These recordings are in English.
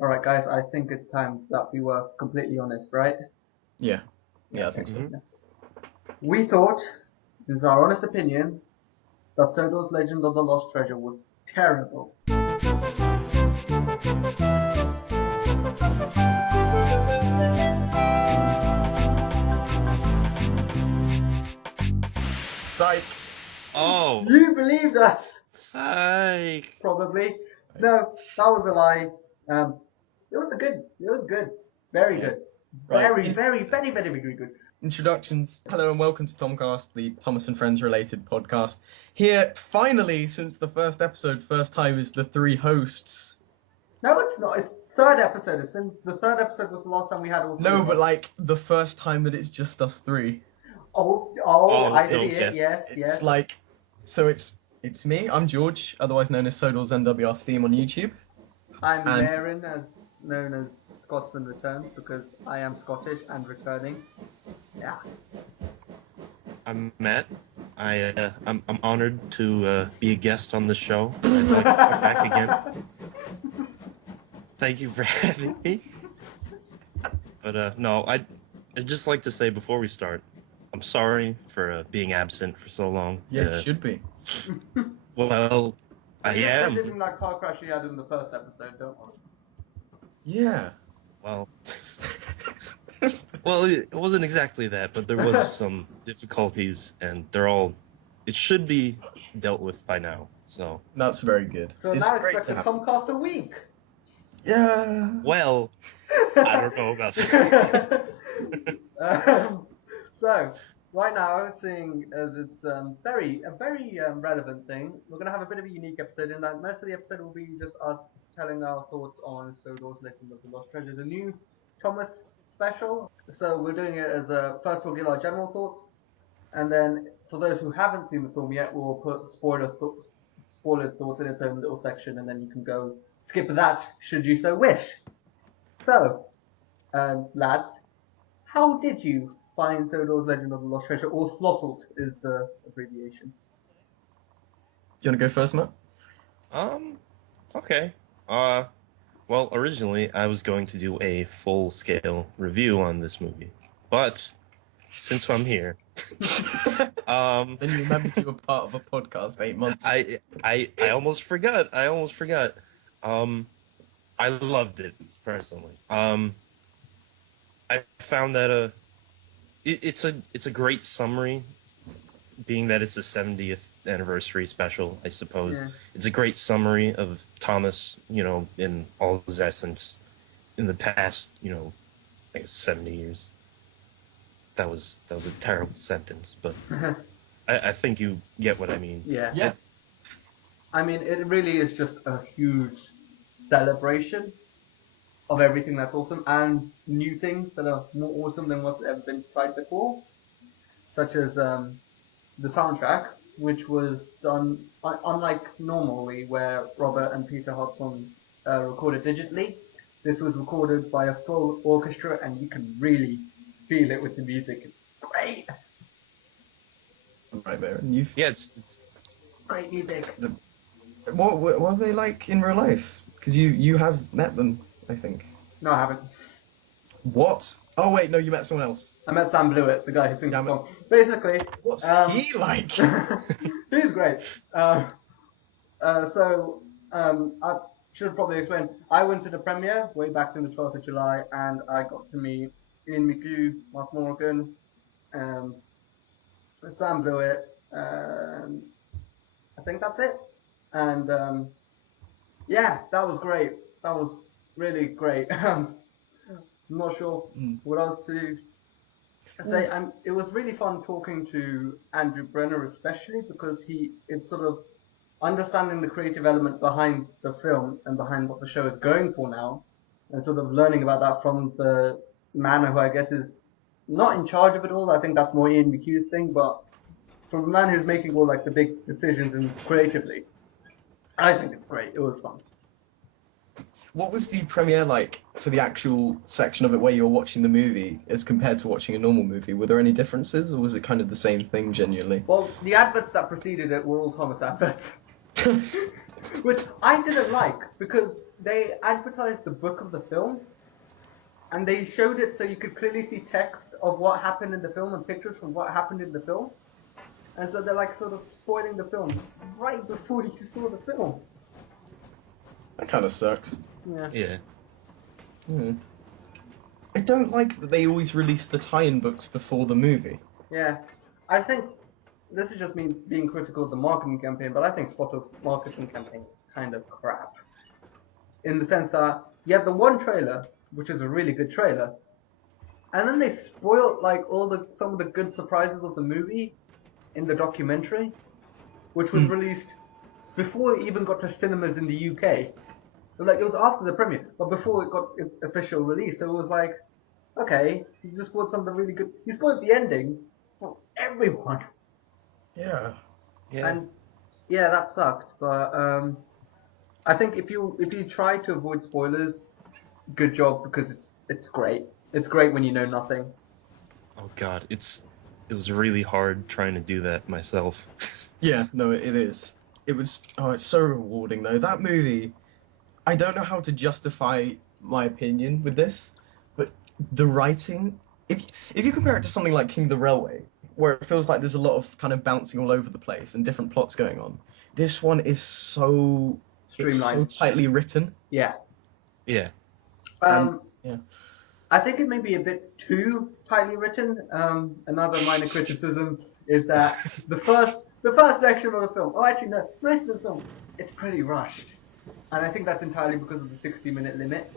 Alright guys, I think it's time that we were completely honest, right? Yeah, I think so. Mm-hmm. We thought, this is our honest opinion, that Sodor's Legend of the Lost Treasure was terrible. Psych! Oh! You believed us! Psych! Probably. No, that was a lie. It was good. Very Yeah. good. Right. Very good. Introductions. Hello and welcome to Thom-Cast, the Thomas and Friends related podcast. Here, finally, since the first episode, first time is the three hosts. No, it's not. It's third episode. It's been the third episode was the last time we had all three. No, of but us. like the first time that it's just us three. I see it's- it. Yes, It's yes. like, so it's me. I'm George, otherwise known as SodorsNWRsteam on YouTube. I'm and- Mayoorhan, as known as Scotsman Returns, because I am Scottish and returning. Yeah. I'm Matt. I'm honored to be a guest on the show. I'd like to come back again. Thank you for having me. But no, I'd just like to say before we start, I'm sorry for being absent for so long. Yeah, it should be. Well, I I am. didn't that car crash you had in the first episode, don't worry. Yeah. Well, it wasn't exactly that, but there was some difficulties, and it should be dealt with by now. So, That's very good. So It's now great expect to a have. Thom-Cast a week. Yeah. well, I don't know about that. So right now, seeing as it's a very relevant thing, we're gonna have a bit of a unique episode in that most of the episode will be just us telling our thoughts on Sodor's Legend of the Lost Treasure, the new Thomas special. So we're doing it as first we'll give our general thoughts, and then for those who haven't seen the film yet, we'll put spoiler thoughts in its own little section, and then you can go skip that should you so wish. So, lads, how did you find Sodor's Legend of the Lost Treasure, or SLOTLT is the abbreviation? You want to go first, Matt? Okay. Well, originally I was going to do a full-scale review on this movie, but since I'm here, Then you remembered you were part of a podcast 8 months ago. I almost forgot. I loved it personally. I found that it's a great summary, being that it's a 70th anniversary special, I suppose. Yeah. It's a great summary of Thomas, in all his essence in the past, I guess 70 years. That was a terrible sentence, but I think you get what I mean. Yeah. Yeah. I mean, it really is just a huge celebration of everything that's awesome and new things that are more awesome than what's ever been tried before, such as the soundtrack, which was done unlike normally where Robert and Peter Hodgson recorded digitally. This was recorded by a full orchestra, and you can really feel it with the music. It's great. Right there. And you've... Yeah, it's Great music. What are they like in real life? Because you have met them, I think. No, I haven't. What? Oh wait, no, you met someone else. I met Sam Blewett, the guy who sings the Damn it. song. Basically, What's he like? he's great. I should probably explain. I went to the premiere way back in the 12th of July, and I got to meet Ian McHugh, Mark Morgan, Sam Blewett. I think that's it. And yeah, that was great. That was really great. I'm not sure what else to say. It was really fun talking to Andrew Brenner, especially because it's sort of understanding the creative element behind the film and behind what the show is going for now, and sort of learning about that from the man who I guess is not in charge of it all. I think that's more Ian McHugh's thing, but from the man who's making all like the big decisions and creatively, I think it's great. It was fun. What was the premiere like for the actual section of it where you were watching the movie as compared to watching a normal movie? Were there any differences, or was it kind of the same thing genuinely? Well, the adverts that preceded it were all Thomas adverts. Which I didn't like, because they advertised the book of the film, and they showed it so you could clearly see text of what happened in the film and pictures from what happened in the film. And so they're like sort of spoiling the film right before you saw the film. That kind of sucks. Yeah. Yeah. I don't like that they always release the tie-in books before the movie. Yeah. I think this is just me being critical of the marketing campaign, but I think SLOTLT's marketing campaign is kind of crap. In the sense that you have the one trailer, which is a really good trailer, and then they spoiled like some of the good surprises of the movie in the documentary, which was released before it even got to cinemas in the UK. Like, it was after the premiere, but before it got its official release. So it was like, okay, you just spoiled something really good. You spoiled the ending for everyone. Yeah. Yeah. And yeah, that sucked. But I think if you try to avoid spoilers, good job, because it's great. It's great when you know nothing. Oh God, it was really hard trying to do that myself. Yeah, no, it is. It's so rewarding though. That movie, I don't know how to justify my opinion with this, but the writing, if you compare it to something like King of the Railway, where it feels like there's a lot of kind of bouncing all over the place and different plots going on, this one is it's so Streamlined. tightly written. Yeah. Yeah. Yeah. I think it may be a bit too tightly written. Another minor criticism is that the first section of the film, oh actually no, most of the film, it's pretty rushed. And I think that's entirely because of the 60-minute limit.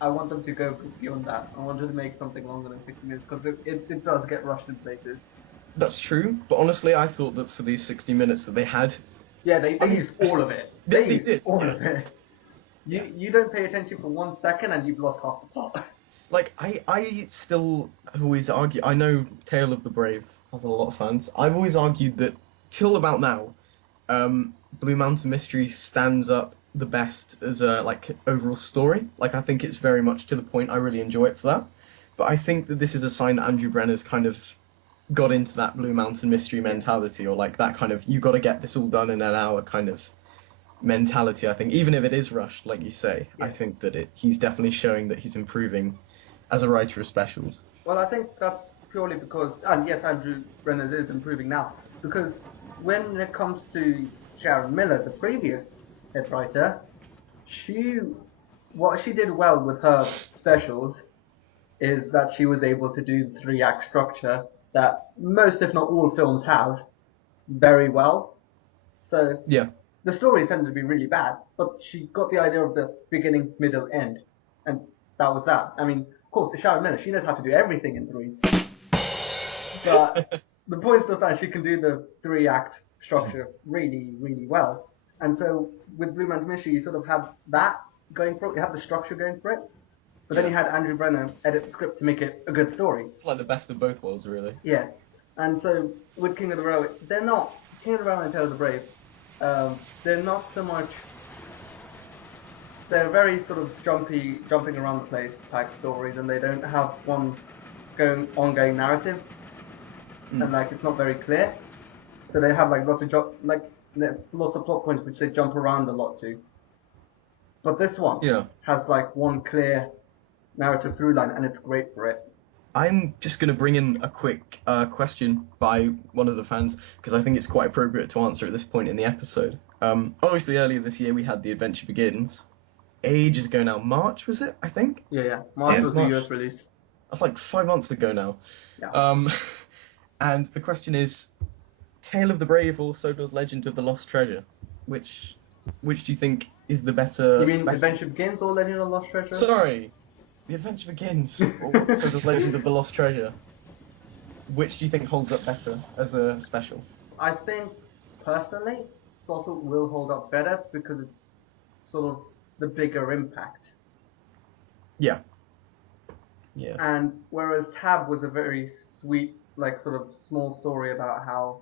I want them to go beyond that. I want them to make something longer than 60 minutes, because it does get rushed in places. That's true, but honestly, I thought that for these 60 minutes that they had... Yeah, they used all of it. They did, all yeah. of it. You don't pay attention for 1 second and you've lost half the plot. Like, I still always argue... I know Tale of the Brave has a lot of fans. I've always argued that, till about now, Blue Mountain Mystery stands up the best as a, like, overall story. Like, I think it's very much to the point. I really enjoy it for that. But I think that this is a sign that Andrew Brenner's kind of got into that Blue Mountain Mystery mentality, or like that kind of, you got to get this all done in an hour kind of mentality, I think. Even if it is rushed, like you say, Yeah. I think that he's definitely showing that he's improving as a writer of specials. Well, I think that's purely because, and yes, Andrew Brenner is improving now, because when it comes to Sharon Miller, the previous head writer, what she did well with her specials is that she was able to do the 3-act structure that most, if not all, films have very well. So Yeah. the stories tended to be really bad, but she got the idea of the beginning, middle, end, and that was that. I mean, of course, Sharon Miller, she knows how to do everything in 3s. But the point still stands, she can do the 3-act structure really, really well. And so with Blue Mountain Mystery, you sort of have that going for it, you have the structure going for it, but then you had Andrew Brenner edit the script to make it a good story. It's like the best of both worlds, really. Yeah. And so with King of the Railway, they're not, King of the Railway and Tale of the Brave, they're not so much, they're very sort of jumping around the place type stories, and they don't have one ongoing narrative, and like it's not very clear. So they have like lots of plot points which they jump around a lot to. But this one has like one clear narrative through line, and it's great for it. I'm just going to bring in a quick question by one of the fans, because I think it's quite appropriate to answer at this point in the episode. Obviously, earlier this year we had The Adventure Begins. Ages ago now. March, was it? I think? Yeah. March was the March. US release. That's like 5 months ago now. Yeah. And the question is, Tale of the Brave or Sodor's Legend of the Lost Treasure? Which do you think is the better... You mean Adventure Begins or Legend of the Lost Treasure? Sorry! The Adventure Begins, or Sodor's Legend of the Lost Treasure. Which do you think holds up better as a special? I think, personally, SLOTLT will hold up better because it's sort of the bigger impact. Yeah. And whereas Tab was a very sweet, like, sort of small story about how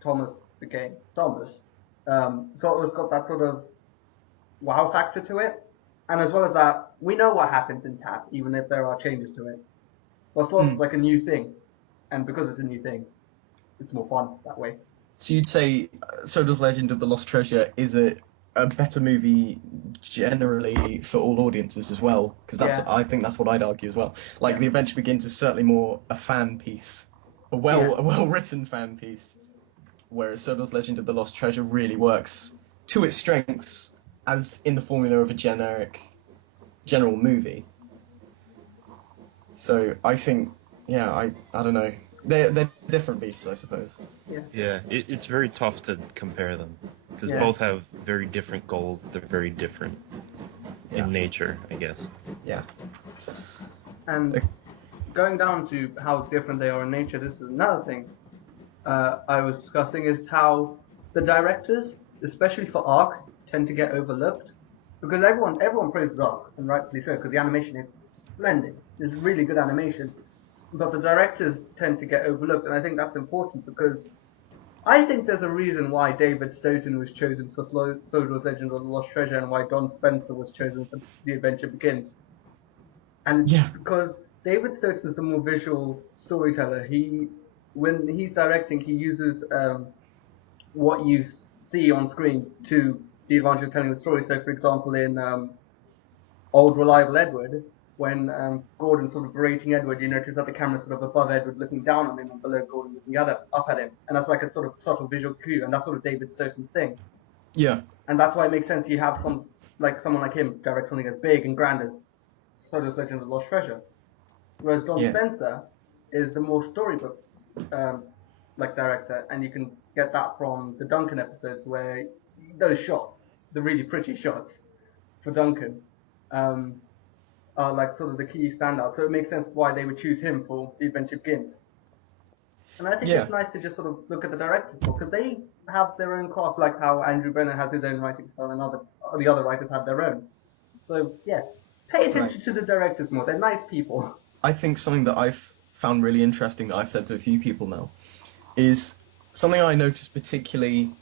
Thomas became Thomas, SLOTLT's got that sort of wow factor to it. And as well as that, we know what happens in Tab, even if there are changes to it. Well, SLOTLT's like a new thing. And because it's a new thing, it's more fun that way. So you'd say Sodor's Legend of the Lost Treasure is a a better movie generally for all audiences as well, because I think that's what I'd argue as well. Like The Adventure Begins is certainly more a fan piece, a well written fan piece, whereas Sodor's Legend of the Lost Treasure really works to its strengths as in the formula of a general movie. So I think, I don't know. They're different beasts, I suppose. Yeah, it's very tough to compare them because both have very different goals. They're very different in nature, I guess. Yeah. And going down to how different they are in nature, this is another thing I was discussing, is how the directors, especially for Ark, tend to get overlooked. Because everyone praises Ark, and rightfully so, because the animation is splendid. It's really good animation. But the directors tend to get overlooked, and I think that's important because I think there's a reason why David Stoughton was chosen for Sodor's Legend of the Lost Treasure and why Don Spencer was chosen for The Adventure Begins. And because David Stoughton is the more visual storyteller, when he's directing, he uses what you see on screen to the advantage of telling the story. So, for example, in Old Reliable Edward, when Gordon's sort of berating Edward, you notice that the camera's sort of above Edward looking down on him and below Gordon looking up at him. And that's like a sort of subtle visual cue, and that's sort of David Stoughton's thing. Yeah. And that's why it makes sense you have someone like him direct something as big and grand as Sodor's Legend of the Lost Treasure. Whereas Don Spencer is the more storybook director, and you can get that from the Duncan episodes where those shots, the really pretty shots for Duncan, are like sort of the key standouts. So it makes sense why they would choose him for The Adventure Begins. And I think it's nice to just sort of look at the directors because they have their own craft, like how Andrew Brennan has his own writing style and the other writers have their own. So pay attention to the directors more. They're nice people. I think something that I've found really interesting that I've said to a few people now is something I noticed particularly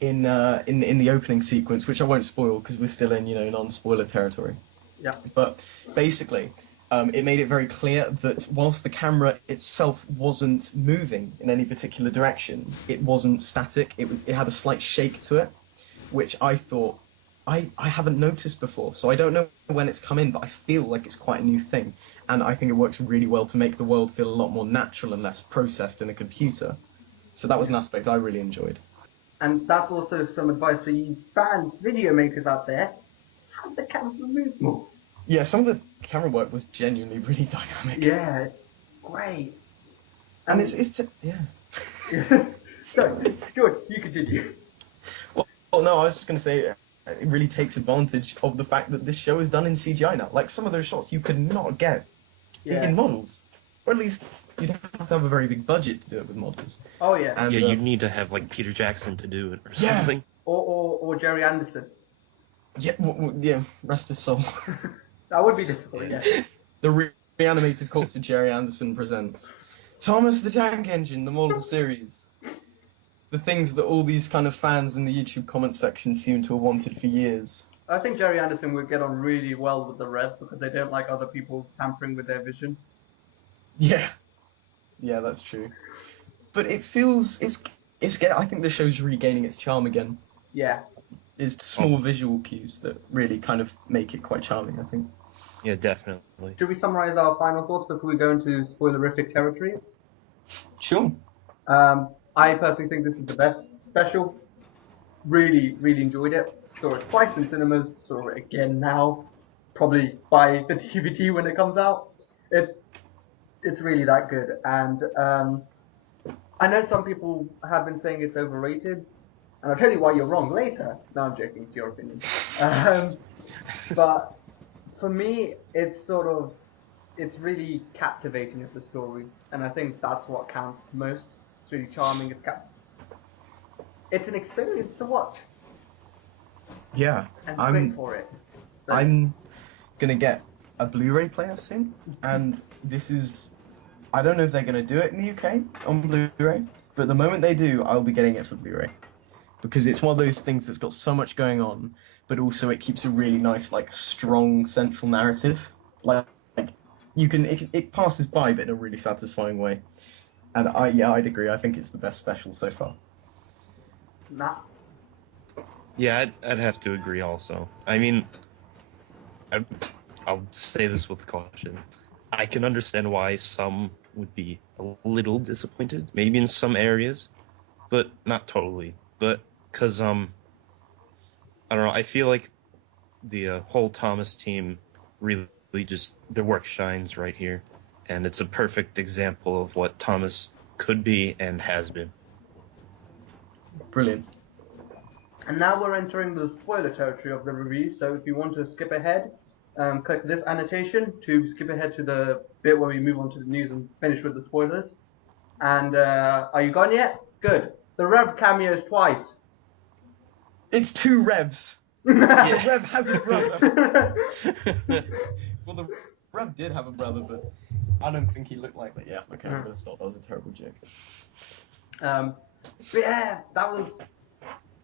in the opening sequence, which I won't spoil because we're still in non-spoiler territory. Yeah. But basically, it made it very clear that whilst the camera itself wasn't moving in any particular direction, it wasn't static. It had a slight shake to it, which I thought I haven't noticed before. So I don't know when it's come in, but I feel like it's quite a new thing. And I think it works really well to make the world feel a lot more natural and less processed in a computer. So that was an aspect I really enjoyed. And that's also some advice for you video makers out there. Have the camera move more. Yeah, some of the camera work was genuinely really dynamic. Yeah, it's great. And yeah. Sorry, George, you continue. Well, no, I was just going to say it really takes advantage of the fact that this show is done in CGI now. Like, some of those shots you could not get in models. Or at least you'd have to have a very big budget to do it with models. Oh, yeah. And, you'd need to have, like, Peter Jackson to do it or something. Or Jerry Anderson. Yeah, rest his soul. That would be difficult, The reanimated corpse of Jerry Anderson presents Thomas the Tank Engine, the model series. The things that all these kind of fans in the YouTube comment section seem to have wanted for years. I think Jerry Anderson would get on really well with the Rev because they don't like other people tampering with their vision. Yeah, that's true. But it feels I think the show's regaining its charm again. Yeah. It's small visual cues that really kind of make it quite charming, I think. Yeah, definitely. Should we summarize our final thoughts before we go into spoilerific territories? Sure. I personally think this is the best special. Really, really enjoyed it. Saw it twice in cinemas. Saw it again now. Probably buy the DVD when it comes out. It's really that good. And I know some people have been saying it's overrated. And I'll tell you why you're wrong later. No, I'm joking. It's your opinion. But for me, it's really captivating as a story. And I think that's what counts most. It's really charming. It's an experience to watch. Yeah. And wait for it. So, I'm going to get a Blu-ray player soon. And I don't know if they're going to do it in the UK on Blu-ray. But the moment they do, I'll be getting it for Blu-ray. Because it's one of those things that's got so much going on, but also it keeps a really nice, like, strong central narrative. Like it passes by, but in a really satisfying way. And I'd agree. I think it's the best special so far. Matt? Yeah, I'd have to agree also. I mean, I'll say this with caution. I can understand why some would be a little disappointed, maybe in some areas, but not totally. But because I don't know, I feel like the whole Thomas team really just their work shines right here, and it's a perfect example of what Thomas could be and has been. Brilliant. And now we're entering the spoiler territory of the review, so if you want to skip ahead, click this annotation to skip ahead to the bit where we move on to the news and finish with the spoilers. And are you gone yet? Good. The Rev cameos twice. It's 2 Revs. The Yeah. Rev has a brother. Well, the Rev did have a brother, but I don't think he looked like that. Yeah, okay, I'm gonna stop. That was a terrible joke. But yeah, that was...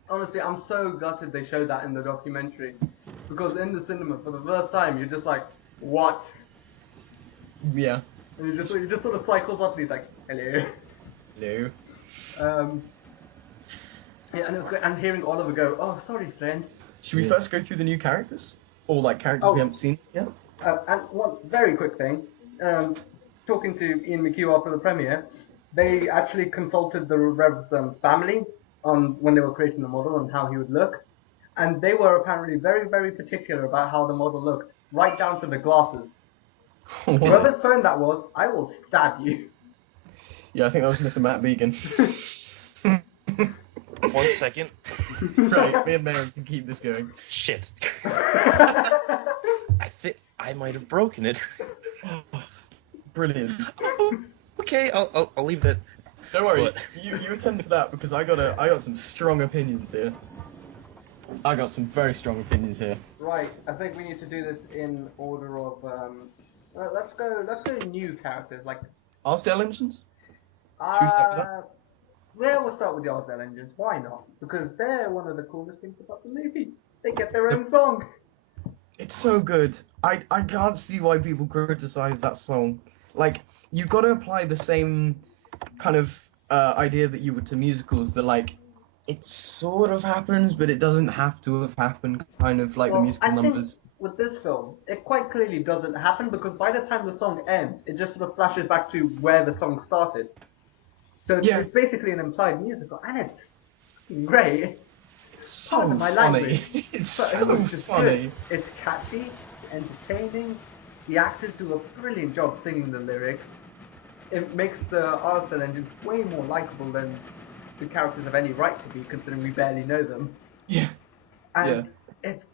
Honestly, I'm so gutted they showed that in the documentary. Because in the cinema, for the first time, you're just like, what? Yeah. And he just sort of cycles up and he's like, hello. Hello. Yeah, and it was great. And hearing Oliver go, oh, sorry, friend. Should we first go through the new characters? Or, like, characters we haven't seen yet? And one very quick thing. Talking to Ian McHugh after the premiere, they actually consulted the Rev's family on when they were creating the model and how he would look. And they were apparently very, very particular about how the model looked, right down to the glasses. Whoever's phone that was, I will stab you. Yeah, I think that was Mr. Matt Began. 1 second. Right, me and Mary can keep this going. Shit. I think I might have broken it. Brilliant. Okay, I'll leave that. Don't worry, What? you attend to that because I got some strong opinions here. I got some very strong opinions here. Right, I think we need to do this in order of let's go new characters like Arsdale engines? Should we start with that? Yeah, we'll start with the Arsdale engines. Why not? Because they're one of the coolest things about the movie. They get their own song. It's so good. I can't see why people criticize that song. Like, you've got to apply the same kind of idea that you would to musicals, that like it sort of happens, but it doesn't have to have happened, kind of like the musical numbers. Think with this film, it quite clearly doesn't happen because by the time the song ends, it just sort of flashes back to where the song started. So it's basically an implied musical, and it's great. It's so Pardon my funny. language. It's so funny. Good. It's catchy, entertaining. The actors do a brilliant job singing the lyrics. It makes the Arsdale engines way more likable than the characters have any right to be, considering we barely know them. Yeah. And it's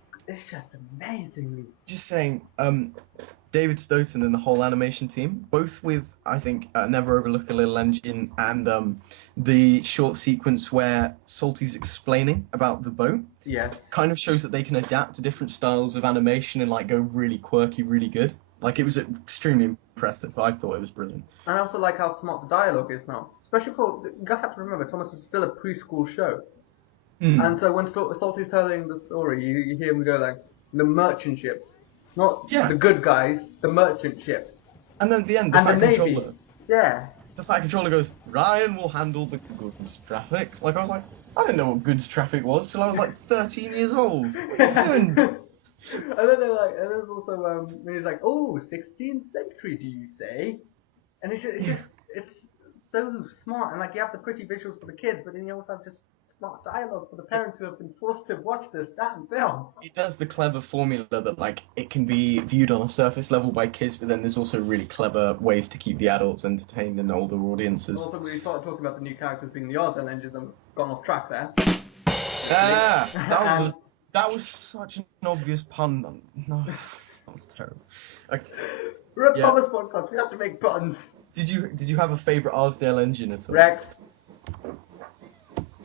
just amazingly. Just saying, David Stoughton and the whole animation team, both with, I think, Never Overlook a Little Engine and the short sequence where Salty's explaining about the boat, Yes. kind of shows that they can adapt to different styles of animation and like go really quirky, really good. Like, it was extremely impressive. I thought it was brilliant. And I also like how smart the dialogue is now. Especially for, you have to remember, Thomas is still a preschool show. And so when Salty's telling the story, you hear him go like, the merchant ships. Not the good guys, the merchant ships. And then at the end, the Fat Controller. Yeah. The Fat Controller goes, Ryan will handle the goods traffic. Like, I was like, I didn't know what goods traffic was till I was like 13 years old. What are you doing? And then they're like, and there's also when he's like, oh, 16th century, do you say? And it's so smart, and like you have the pretty visuals for the kids, but then you also have just smart dialogue for the parents who have been forced to watch this damn film. It does the clever formula that like it can be viewed on a surface level by kids, but then there's also really clever ways to keep the adults entertained and older audiences. Also, we started talking about the new characters being the Arsdale engines and gone off track there. That was such an obvious pun. No, that was terrible. Okay. We're a Thomas podcast. We have to make puns. Did you have a favourite Arsdale engine at all? Rex.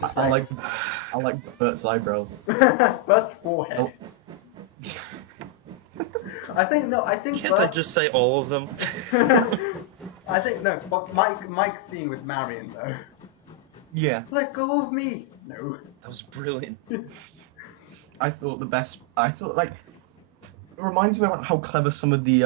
I like Bert's eyebrows. Bert's forehead. I think Can't I just say all of them? I think no, but Mike's scene with Marion though. Yeah. Let go of me. No. That was brilliant. I thought like it reminds me about how clever some of the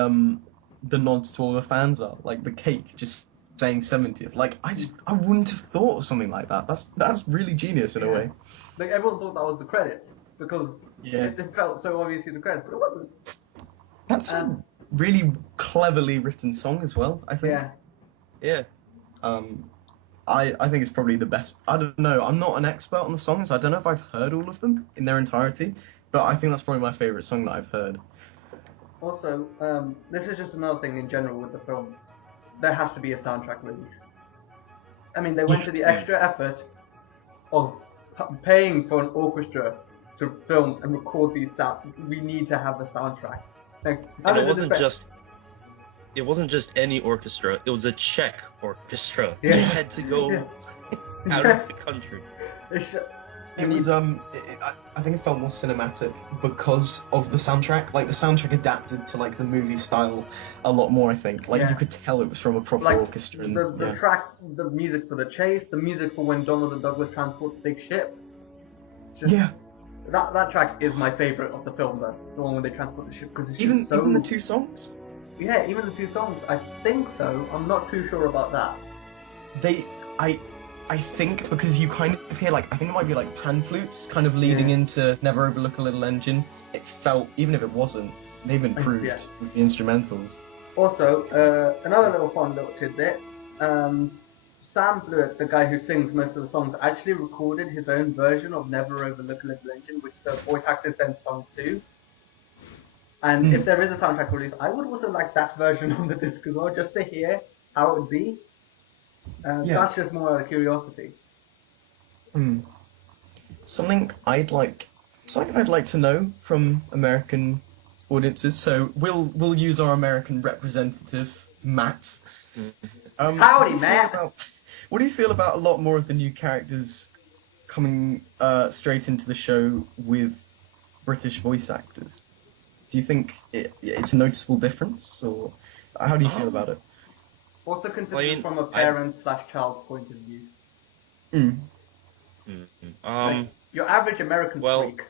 nods to all the fans are. Like the cake just saying 70th. Like I wouldn't have thought of something like that. That's really genius in a way. Like everyone thought that was the credits, because Yeah. it felt so obviously the credits, but it wasn't. That's a really cleverly written song as well, I think. Yeah. I think it's probably the best. I don't know. I'm not an expert on the songs. I don't know if I've heard all of them in their entirety, but I think that's probably my favorite song that I've heard. Also, this is just another thing in general with the film. There has to be a soundtrack release. I mean, they went to the Please. extra effort of paying for an orchestra to film and record these sounds. We need to have a soundtrack. Like, And it wasn't just any orchestra. It was a Czech orchestra. Yeah. They had to go out of the country. It was I think it felt more cinematic because of the soundtrack. Like the soundtrack adapted to like the movie style a lot more. I think like you could tell it was from a proper orchestra. And, the track, the music for the chase, the music for when Donald and Douglas transport the big ship. Just, that track is my favorite of the film, though. The one when they transport the ship, because it's even just so... even the two songs. Yeah, even the two songs. I think so. I'm not too sure about that. I think because you kind of hear like I think it might be like pan flutes kind of leading into Never Overlook a Little Engine. It felt, even if it wasn't, they've improved with the instrumentals. Also, another little fun little tidbit. Sam Blewett, the guy who sings most of the songs, actually recorded his own version of Never Overlook a Little Engine, which the voice actors then sung to. And if there is a soundtrack release, I would also like that version on the disc as well, just to hear how it would be. That's just more out of curiosity. Something I'd like to know from American audiences. So we'll use our American representative, Matt. Howdy, Matt. What do you feel about a lot more of the new characters coming straight into the show with British voice actors? Do you think it's a noticeable difference, or how do you feel about it? Also considered from a parent/child point of view. Like, your average American freak.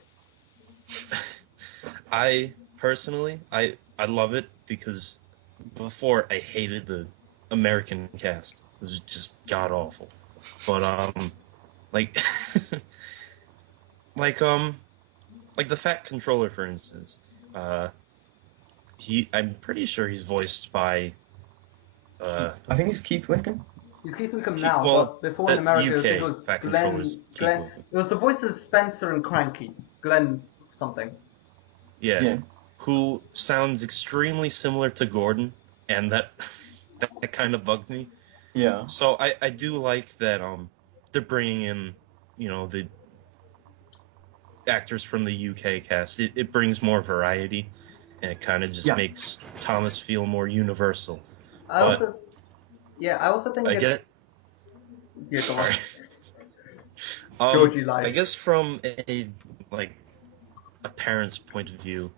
I personally, I love it because before I hated the American cast. It was just god awful. But like like the Fat Controller, for instance. I'm pretty sure he's voiced by I think it's Keith Wickham. He's Keith Wickham now, but before in America, I think it was Glenn. It was the voice of Spencer and Cranky. Glenn something. Yeah. Who sounds extremely similar to Gordon, and that kind of bugged me. Yeah. So I do like that they're bringing in, the actors from the UK cast. It brings more variety, and it kind of just makes Thomas feel more universal. I also think it's... Yeah, go on. Georgie lied. I guess from a parent's point of view,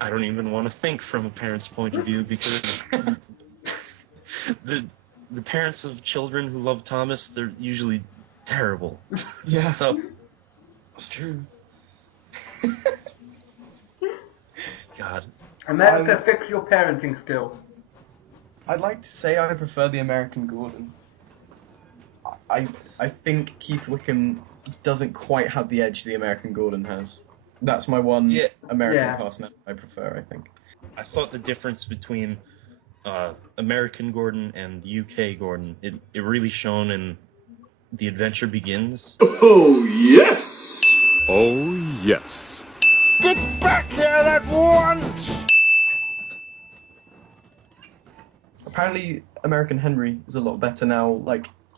I don't even want to think from a parent's point of view because the parents of children who love Thomas, they're usually terrible. Yeah. So that's true. God. America, fix your parenting skills. I'd like to say I prefer the American Gordon. I think Keith Wickham doesn't quite have the edge the American Gordon has. That's my one American cast member I prefer, I think. I thought the difference between American Gordon and UK Gordon, it really shone in The Adventure Begins. Oh, yes! Oh, yes. Get back here at once! Apparently, American Henry is a lot better now,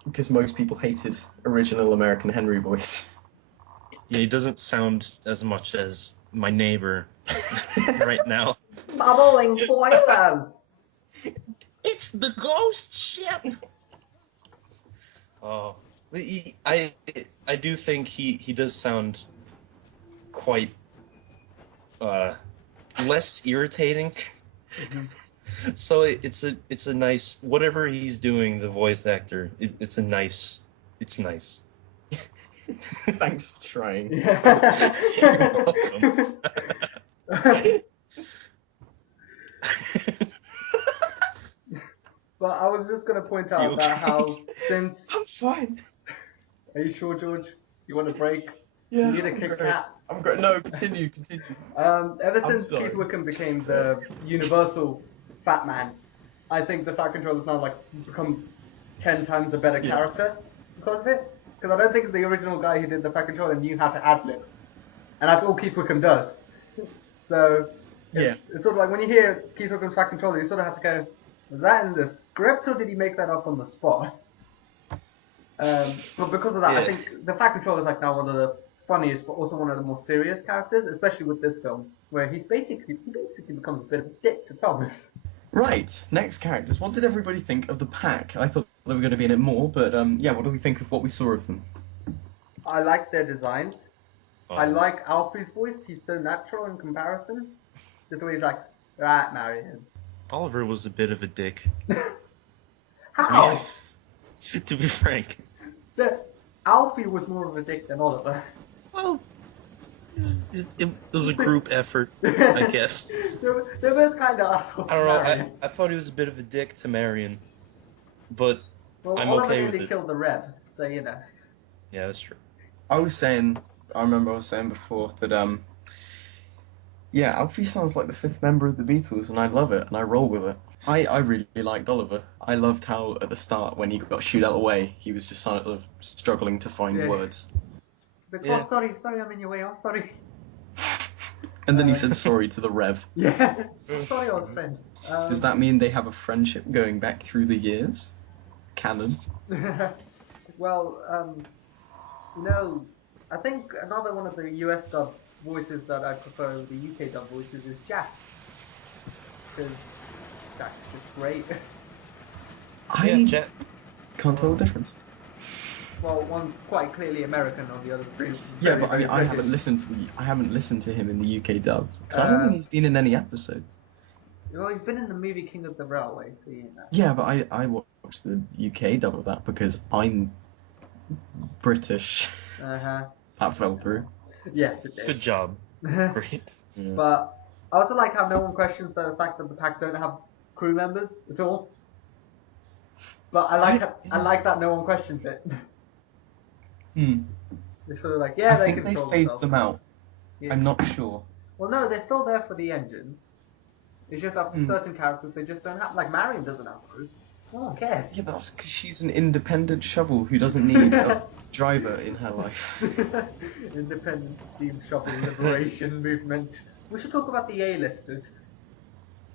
because most people hated original American Henry voice. Yeah, he doesn't sound as much as my neighbor right now. Bubbling boilers! It's the ghost ship! Oh, I do think he does sound quite less irritating. Mm-hmm. So it's a nice, whatever he's doing, the voice actor, it's nice. Thanks for trying. You're welcome. But I was just going to point out that how since... I'm fine. Are you sure, George? You want a break? Yeah, You need a I'm Kit great. Kat. I'm great. No, continue. Ever I'm since sorry. Keith Wickham became the universal Fat Man, I think the Fat Controller's now like become 10 times a better Yeah. character because of it. Because I don't think the original guy who did the Fat Controller knew how to ad lib, and that's all Keith Wickham does. So Yeah. it's sort of like when you hear Keith Wickham's Fat Controller, you sort of have to go, was that in the script or did he make that up on the spot? But because of that, I Yeah. think the Fat Controller is like now one of the funniest, but also one of the more serious characters, especially with this film, where he basically becomes a bit of a dick to Thomas. Right. Next characters. What did everybody think of the pack? I thought they were going to be in it more, but yeah. What do we think of what we saw of them? I like their designs. I Um, like Alfie's voice. He's so natural in comparison. Just the way he's like, right, Marion. Oliver was a bit of a dick. How? To be frank. Alfie was more of a dick than Oliver. Well, it was a group effort, I guess. They're both kind of assholes. I don't know. Marion. I thought he was a bit of a dick to Marion, but Well, I'm Oliver okay with nearly it. killed the Rev, so you know. Yeah, that's true. I remember I was saying before that yeah, Alfie sounds like the fifth member of the Beatles, and I love it, and I roll with it. I really liked Oliver. I loved how at the start, when he got shooed out of the way, he was just sort of struggling to find Yeah. words. He's like, Yeah. oh, sorry, I'm in your way, oh, sorry. And then he said sorry to the Rev. Yeah, sorry, old friend. Does that mean they have a friendship going back through the years? Canon. Well, you know, I think another one of the US dub voices that I prefer over the UK dub voices is Jack. Because Jack's just great. I Yeah, Jack. can't tell the difference. Well, one's quite clearly American on the other three. Yeah, very, but I mean, very I haven't British. listened to him in the UK dub because I don't think he's been in any episodes. Well, he's been in the movie King of the Railway, so you know. Yeah, but I watched the UK dub of that because I'm British. Uh-huh. That fell through. Yes, it did. Good job. Great. Yeah. But I also like how no one questions the fact that the pack don't have crew members at all. But I like that no one questions it. They're sort of like, yeah, I they think they control phased themselves. them out. Yeah. I'm not sure. Well, no, they're still there for the engines. It's just that for certain characters they just don't have. Like Marion doesn't have crew. No one cares. Yeah, but that's because she's an independent shovel who doesn't need a driver in her life. Independent steam shovel liberation movement. We should talk about the A-listers.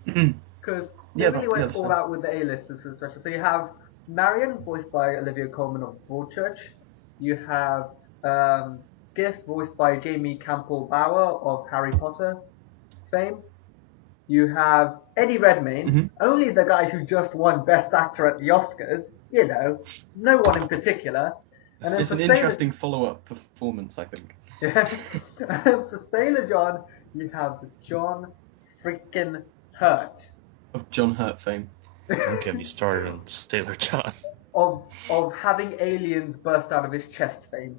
Because they really went that's all fine. out with the A-listers for the special. So you have Marion, voiced by Olivia Colman of Broadchurch. You have Skiff, voiced by Jamie Campbell Bower of Harry Potter fame. You have Eddie Redmayne, only the guy who just won Best Actor at the Oscars. You know, no one in particular. And then It's for an interesting follow-up performance, I think. Yeah. And for Sailor John, you have John freaking Hurt. Of John Hurt fame. Don't get me started on Sailor John. of having aliens burst out of his chest fame.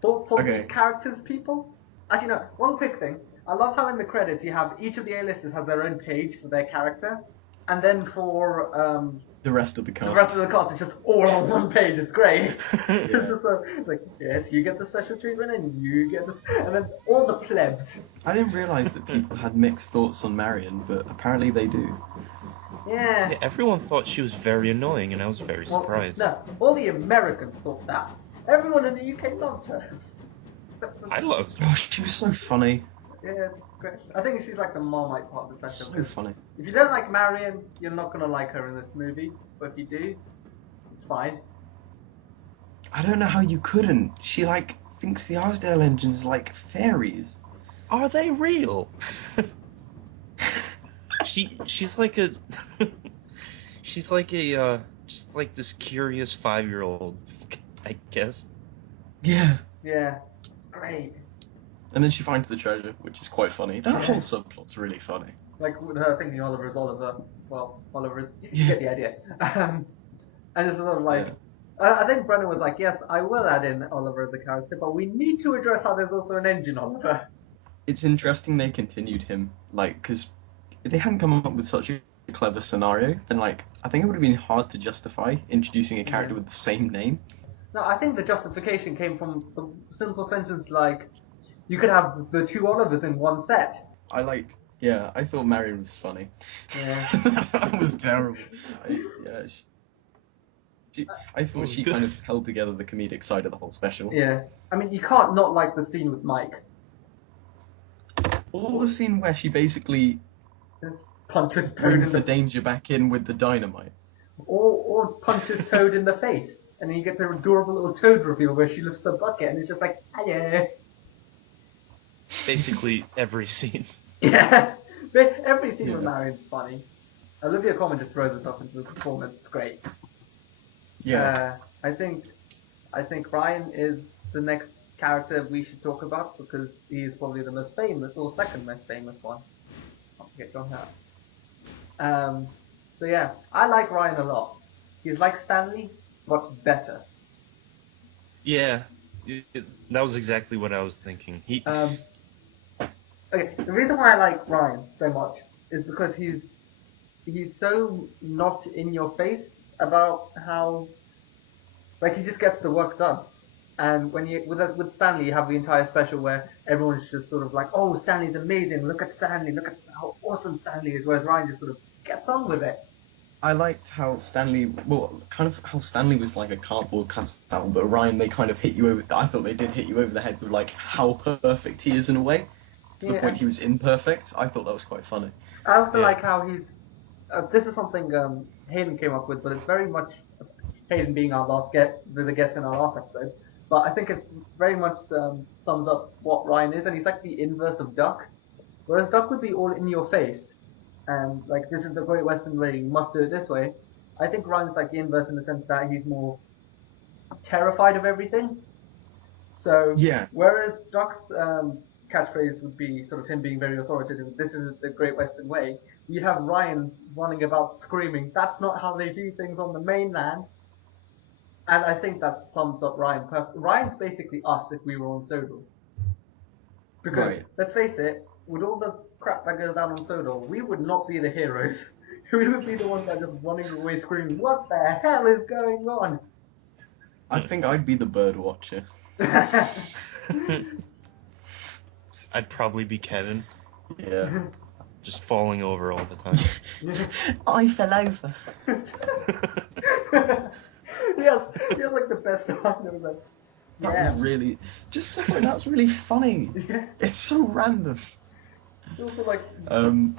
Thoughts on these characters, people? Actually, no. One quick thing. I love how in the credits you have each of the A-listers has their own page for their character, and then for the rest of the cast. the rest of the cast is just all on one page. It's great. Yeah. It's like, yes, you get the special treatment, and you get this, and then all the plebs. I didn't realise that people had mixed thoughts on Marion, but apparently they do. Yeah. Yeah, everyone thought she was very annoying, and I was very surprised. No, all the Americans thought that. Everyone in the UK loved her. I loved her. Oh, she was so funny. Yeah, great. I think she's like the Marmite part of the special. So funny. If you don't like Marion, you're not gonna like her in this movie. But if you do, it's fine. I don't know how you couldn't. She like thinks the Arsdale engines like fairies. Are they real? She's like a she's like a just like this curious 5-year-old, I guess. Yeah. Yeah, great. And then she finds the treasure, which is quite funny. That whole subplot's really funny. Like with her thinking Oliver is Oliver. Well, Oliver is. You Yeah. get the idea. And it's sort of like. I think Brennan was like, yes, I will add in Oliver as a character, but we need to address how there's also an engine Oliver. It's interesting they continued him, like, because if they hadn't come up with such a clever scenario, then, like, I think it would have been hard to justify introducing a character with the same name. No, I think the justification came from the simple sentence like, you could have the two Olivers in one set. I thought Marion was funny. Yeah. That was terrible. I thought she kind of held together the comedic side of the whole special. Yeah. I mean, you can't not like the scene with Mike. Or the scene where she basically Just punches Toad brings in the the danger back in with the dynamite. or punches Toad in the face. And then you get the adorable little Toad reveal where she lifts the bucket and it's just like, hello. Basically every scene. Yeah. Every scene with Yeah. Marion's funny. Olivia Colman just throws herself into the performance. It's great. Yeah. I think Ryan is the next character we should talk about because he is probably the most famous or second most famous one. I'll forget John Hurt. So yeah, I like Ryan a lot. He's like Stanley, but better. Yeah, that was exactly what I was thinking. Okay, the reason why I like Ryan so much is because he's so not in your face about how, like, he just gets the work done. And when you with Stanley, you have the entire special where everyone's just sort of like, "Oh, Stanley's amazing! Look at Stanley! Look at how awesome Stanley is!" Whereas Ryan just sort of gets on with it. I liked how Stanley was like a cardboard cutout, but Ryan, they kind of hit you over. I thought they did hit you over the head with like how perfect he is in a way, to the point he was imperfect. I thought that was quite funny. I also like how he's. This is something Hayden came up with, but it's very much Hayden being our last the guest in our last episode. But I think it very much sums up what Ryan is, and he's like the inverse of Duck. Whereas Duck would be all in your face, and like, this is the Great Western way, you must do it this way. I think Ryan's like the inverse in the sense that he's more terrified of everything. So Yeah. whereas Duck's catchphrase would be sort of him being very authoritative, this is the Great Western way, you have Ryan running about screaming, that's not how they do things on the mainland. And I think that sums up Ryan perfectly. Ryan's basically us if we were on Sodor. Because, let's face it, with all the crap that goes down on Sodor, we would not be the heroes. We would be the ones that are just running away screaming, what the hell is going on? I think I'd be the bird watcher. I'd probably be Kevin, Yeah. just falling over all the time. I fell over. he has like the best line ever. That was really, just stuff like that's really funny. Yeah. It's so random. It's also like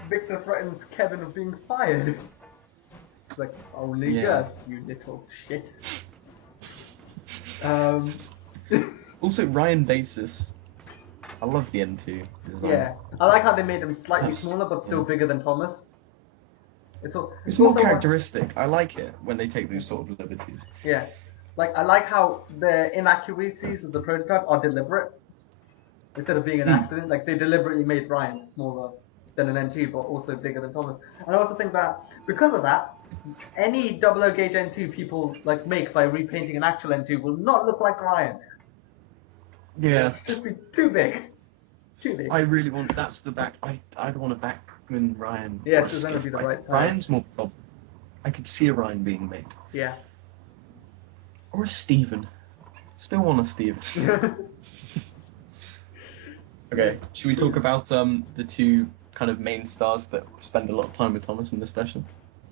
Victor threatens Kevin of being fired. It's like, only just, you little shit. Also, Ryan Basis. I love the N2 design. Yeah, I like how they made him slightly smaller but still bigger than Thomas. It's more also characteristic. I like it when they take these sort of liberties. Yeah, like I like how the inaccuracies of the prototype are deliberate instead of being an accident. Like they deliberately made Ryan smaller than an N2, but also bigger than Thomas. And I also think that because of that, any 00 gauge N2 people like make by repainting an actual N2 will not look like Ryan. Yeah. Just be too big. Too big. I really want. That's the back. I'd want a Bachmann Ryan. Yeah, it's going to be the right size. Ryan's more problem. I could see a Ryan being made. Yeah. Or a Steven. Still want a Steven. Okay, should we talk about the two kind of main stars that spend a lot of time with Thomas in the special?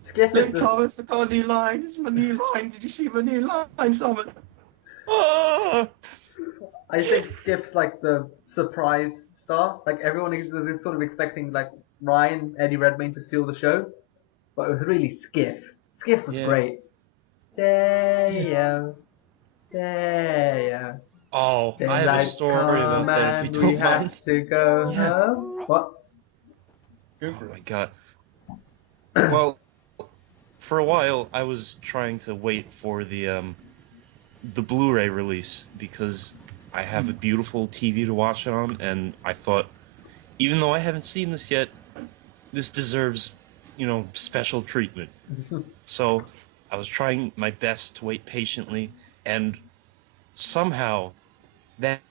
Skip Look, Thomas, I got a new line. It's my new line. Did you see my new line, Thomas? Ah! I think Skip's like the surprise star. Like everyone is sort of expecting like Ryan, Eddie Redmayne to steal the show, but it was really Skip. Skip was great. Deo. Oh, I have a story about that if you don't mind. To go home. What? Oh my god. Well, for a while I was trying to wait for the Blu-ray release because I have a beautiful TV to watch it on, and I thought, even though I haven't seen this yet, this deserves, special treatment. So I was trying my best to wait patiently, and somehow that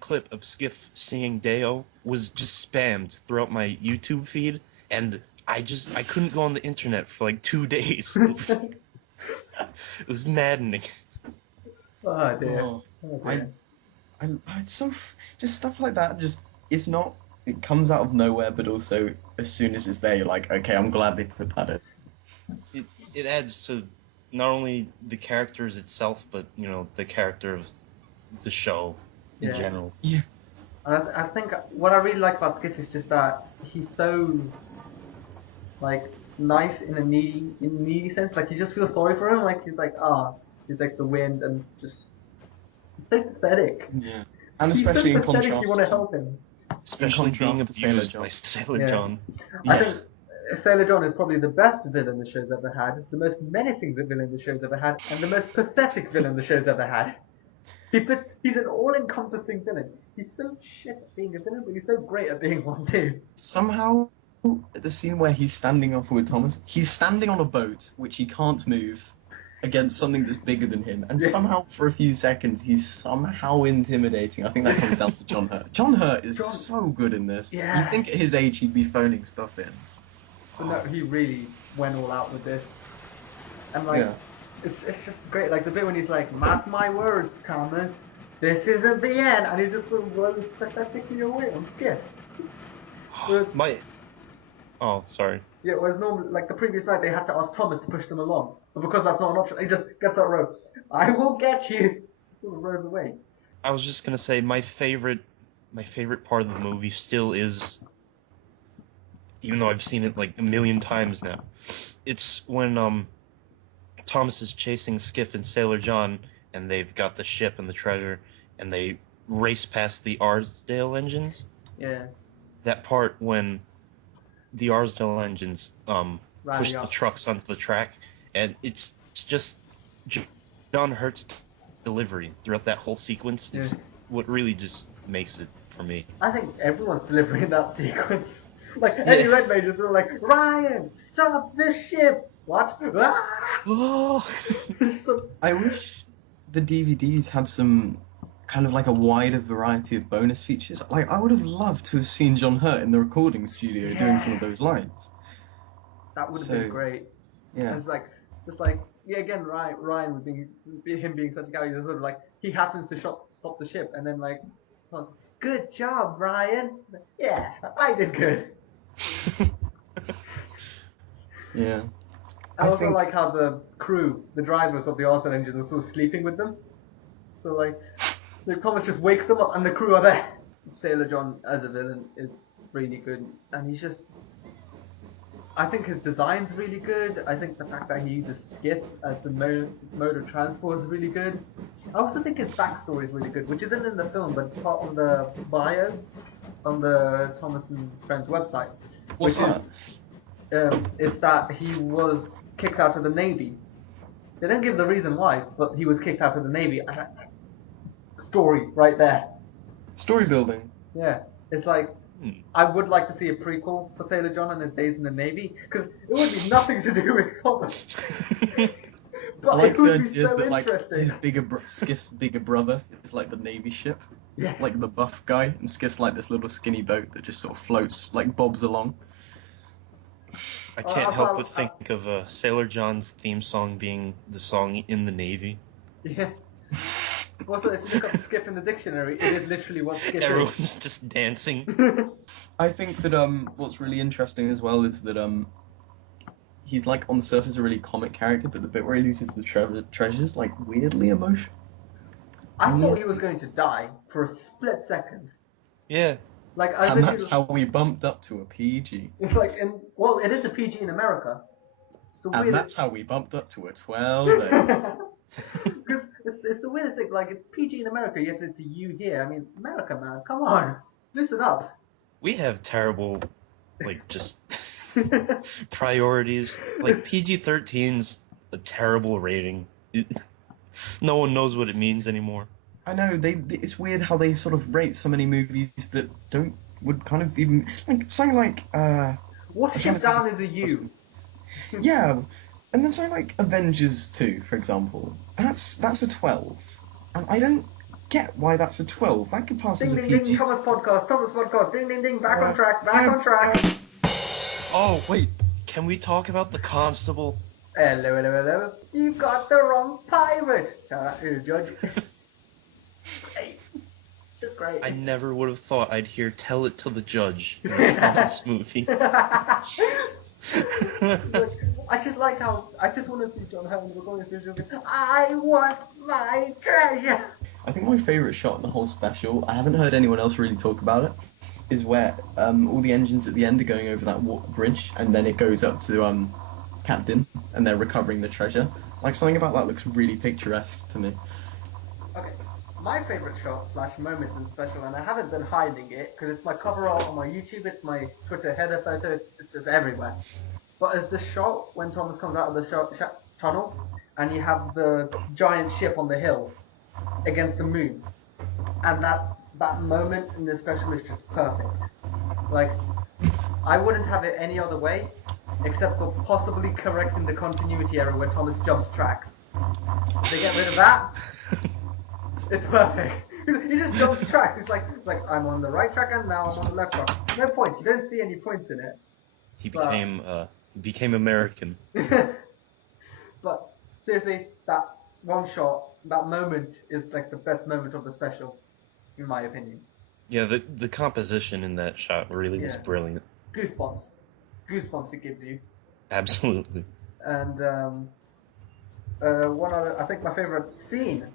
clip of Skiff singing Deo was just spammed throughout my YouTube feed, and I couldn't go on the internet for like 2 days. It was maddening. Oh dear. Oh, Oh I, dear. it's so just stuff like that. Just it's not. It comes out of nowhere, but also as soon as it's there, you're like, okay, I'm glad they put that in. It adds to not only the characters itself, but the character of the show in Yeah. general. Yeah. And I think what I really like about Skiff is just that he's so like nice in a needy sense. Like you just feel sorry for him. Like he's like he's like the wind and just he's so pathetic. Yeah. And He's so especially in pathetic. contrast. You want to help him. Especially being contrast to Sailor abused John. by Sailor Yeah. John. I Yeah. think Sailor John is probably the best villain the show's ever had, the most menacing villain the show's ever had, and the most pathetic villain the show's ever had. He's an all-encompassing villain. He's so shit at being a villain, but he's so great at being one too. Somehow, the scene where he's standing off with Thomas, he's standing on a boat which he can't move against something that's bigger than him, and Yeah. somehow for a few seconds he's somehow intimidating. I think that comes down to John Hurt. John Hurt is so good in this. Yeah. You think at his age he'd be phoning stuff in. But no, he really went all out with this. And like, Yeah. it's just great. Like the bit when he's like, "Mark my words, Thomas, this isn't the end," and he just sort of runs pathetically away on Skiff. Whereas, Oh, sorry. yeah, whereas normally, like the previous night, they had to ask Thomas to push them along, but because that's not an option, he just gets out of the road. I will get you. Just sort of rows away. I was just gonna say my favorite part of the movie still is, even though I've seen it like a million times now, it's when Thomas is chasing Skiff and Sailor John, and they've got the ship and the treasure, and they race past the Arsdale engines. Yeah. That part when the Arsdale engines push the up. trucks onto the track, and it's just John Hurt's delivery throughout that whole sequence is what really just makes it for me. I think everyone's delivering that sequence. Like Eddie Redmayne just sort of like, "Ryan, stop this ship!" What? Ah! So- I wish the DVDs had some kind of like a wider variety of bonus features. Like, I would have loved to have seen John Hurt in the recording studio doing some of those lines. That would have been So, great. Yeah. It's like, just like, yeah, again, Ryan with him being such a guy, he's sort of like, he happens to stop the ship, and then like, "Good job, Ryan." Yeah, I did good. Yeah. I also like how the crew, the drivers of the Arsenal engines, are sort of sleeping with them. So like Thomas just wakes them up, and the crew are there. Sailor John as a villain is really good, and he's just. I think his design's really good. I think the fact that he uses Skiff as the mode of transport is really good. I also think his backstory is really good, which isn't in the film, but it's part of the bio on the Thomas and Friends website. What's that? It's that he was kicked out of the Navy. They don't give the reason why, but he was kicked out of the Navy. Story right there. Story building. Yeah, it's like, I would like to see a prequel for Sailor John and his days in the Navy, because it would be nothing to do with Thomas. But I like it the would be idea so that like interesting. his Skiff's bigger brother is like the Navy ship, Yeah. like the buff guy, and Skiff's like this little skinny boat that just sort of floats, like bobs along. I can't help but think of Sailor John's theme song being the song in the Navy. Yeah. Also, if you look up Skiff in the dictionary, it is literally what Skiff Everyone's just dancing. is. I think that what's really interesting as well is that he's like on the surface a really comic character, but the bit where he loses the treasure's like weirdly emotional. I thought he was going to die for a split second. Yeah. Like, And that's how we bumped up to a PG. It's like, it is a PG in America. And that's how we bumped up to a 12. Because it's the weirdest thing. Like, it's PG in America, yet it's a U here. I mean, America, man, come on, listen up. We have terrible, like, just priorities. Like, PG-13's a terrible rating. No one knows what it means anymore. I know, it's weird how they sort of rate so many movies that would kind of even, like, something like, Watch It Down is a U. Yeah, and then something like Avengers 2, for example, that's a 12. And I don't get why that's a 12. That could pass as a Ding, PG. ding, ding, Thomas podcast, ding, ding, ding, back on track. Oh, wait, can we talk about the constable? Hello, hello, hello. You got the wrong pirate. Tell that to the judge. Great. Just great. I never would have thought I'd hear "Tell It to the Judge" in a Thomas movie. Look, I just like how I just want to see John Hammond recording this video. I want my treasure. I think my favourite shot in the whole special, I haven't heard anyone else really talk about it, is where all the engines at the end are going over that bridge, and then it goes up to Captain, and they're recovering the treasure. Like, something about that looks really picturesque to me. Okay, my favourite shot / moment in the special, and I haven't been hiding it because it's my cover art on my YouTube, it's my Twitter header photo, it's just everywhere. But it's the shot when Thomas comes out of the tunnel, and you have the giant ship on the hill against the moon, and that moment in the special is just perfect. Like, I wouldn't have it any other way, except for possibly correcting the continuity error where Thomas jumps tracks. They get rid of that. It's perfect. He just jumps tracks. It's like I'm on the right track and now I'm on the left track. No points. You don't see any points in it. He became American. But seriously, that one shot, that moment is like the best moment of the special, in my opinion. Yeah, the composition in that shot really was brilliant. Goosebumps. Goosebumps it gives you. Absolutely. And one other, I think my favorite scene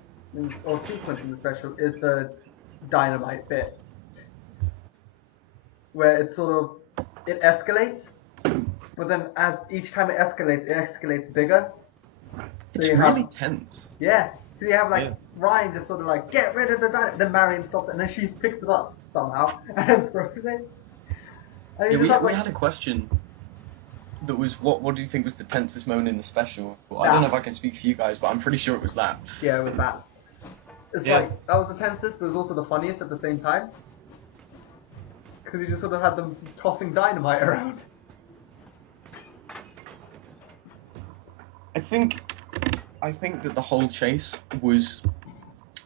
or sequence in the special is the dynamite bit, where it escalates, but then as each time it escalates bigger. So It's really tense. Yeah, so you have Ryan just sort of like, get rid of the dynamite, then Marion stops it, and then she picks it up somehow and throws it. And we had a question that was, what do you think was the tensest moment in the special? Well, I don't know if I can speak for you guys, but I'm pretty sure it was that. Yeah, it was that. It's like, that was the tensest, but it was also the funniest at the same time. Because you just sort of had them tossing dynamite around. I think that the whole chase was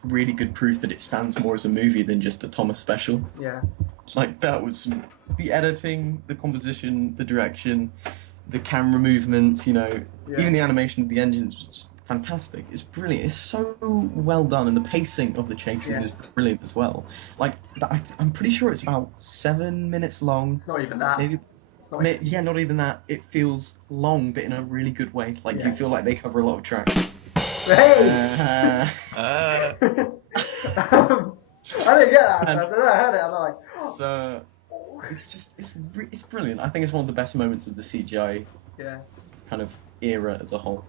really good proof that it stands more as a movie than just a Thomas special. Yeah. Like, that was the editing, the composition, the direction, the camera movements, even the animation of the engines was just fantastic. It's brilliant. It's so well done, and the pacing of the chasing is brilliant as well. Like, I'm pretty sure it's about 7 minutes long. It's not even that. Maybe. Yeah, not even that. It feels long, but in a really good way. Like, you feel like they cover a lot of tracks. Hey! Uh, I didn't get that. I heard it. I'm like, so it's brilliant. I think it's one of the best moments of the CGI kind of era as a whole.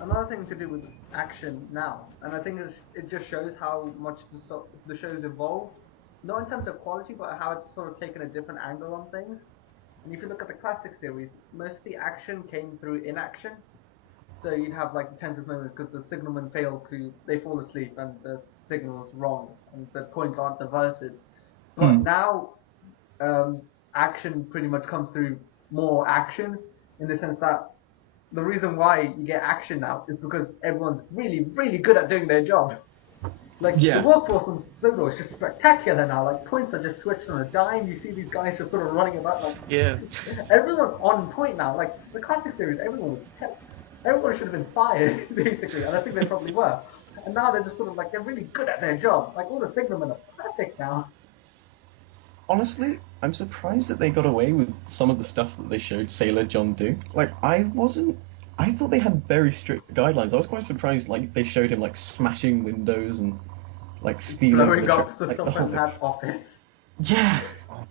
Another thing to do with action now, and I think it just shows how much the show's evolved, not in terms of quality, but how it's sort of taken a different angle on things. And if you look at the classic series, most of the action came through inaction. So you'd have like the tensest moments because the signalmen they fall asleep and the signal's wrong and the points aren't diverted. But now, action pretty much comes through more action, in the sense that the reason why you get action now is because everyone's really, really good at doing their job. Like, the workforce on Sodor is just spectacular now. Like, points are just switched on a dime. You see these guys just sort of running about. Like, everyone's on point now. Like, the classic series, everyone should have been fired, basically, and I think they probably were. And now they're just sort of like, they're really good at their job. Like, all the signalmen are perfect now. Honestly, I'm surprised that they got away with some of the stuff that they showed Sailor John do. Like, I thought they had very strict guidelines. I was quite surprised, like, they showed him, like, smashing windows and, like, stealing blowing the up the Somerhat's office. Yeah! Oh,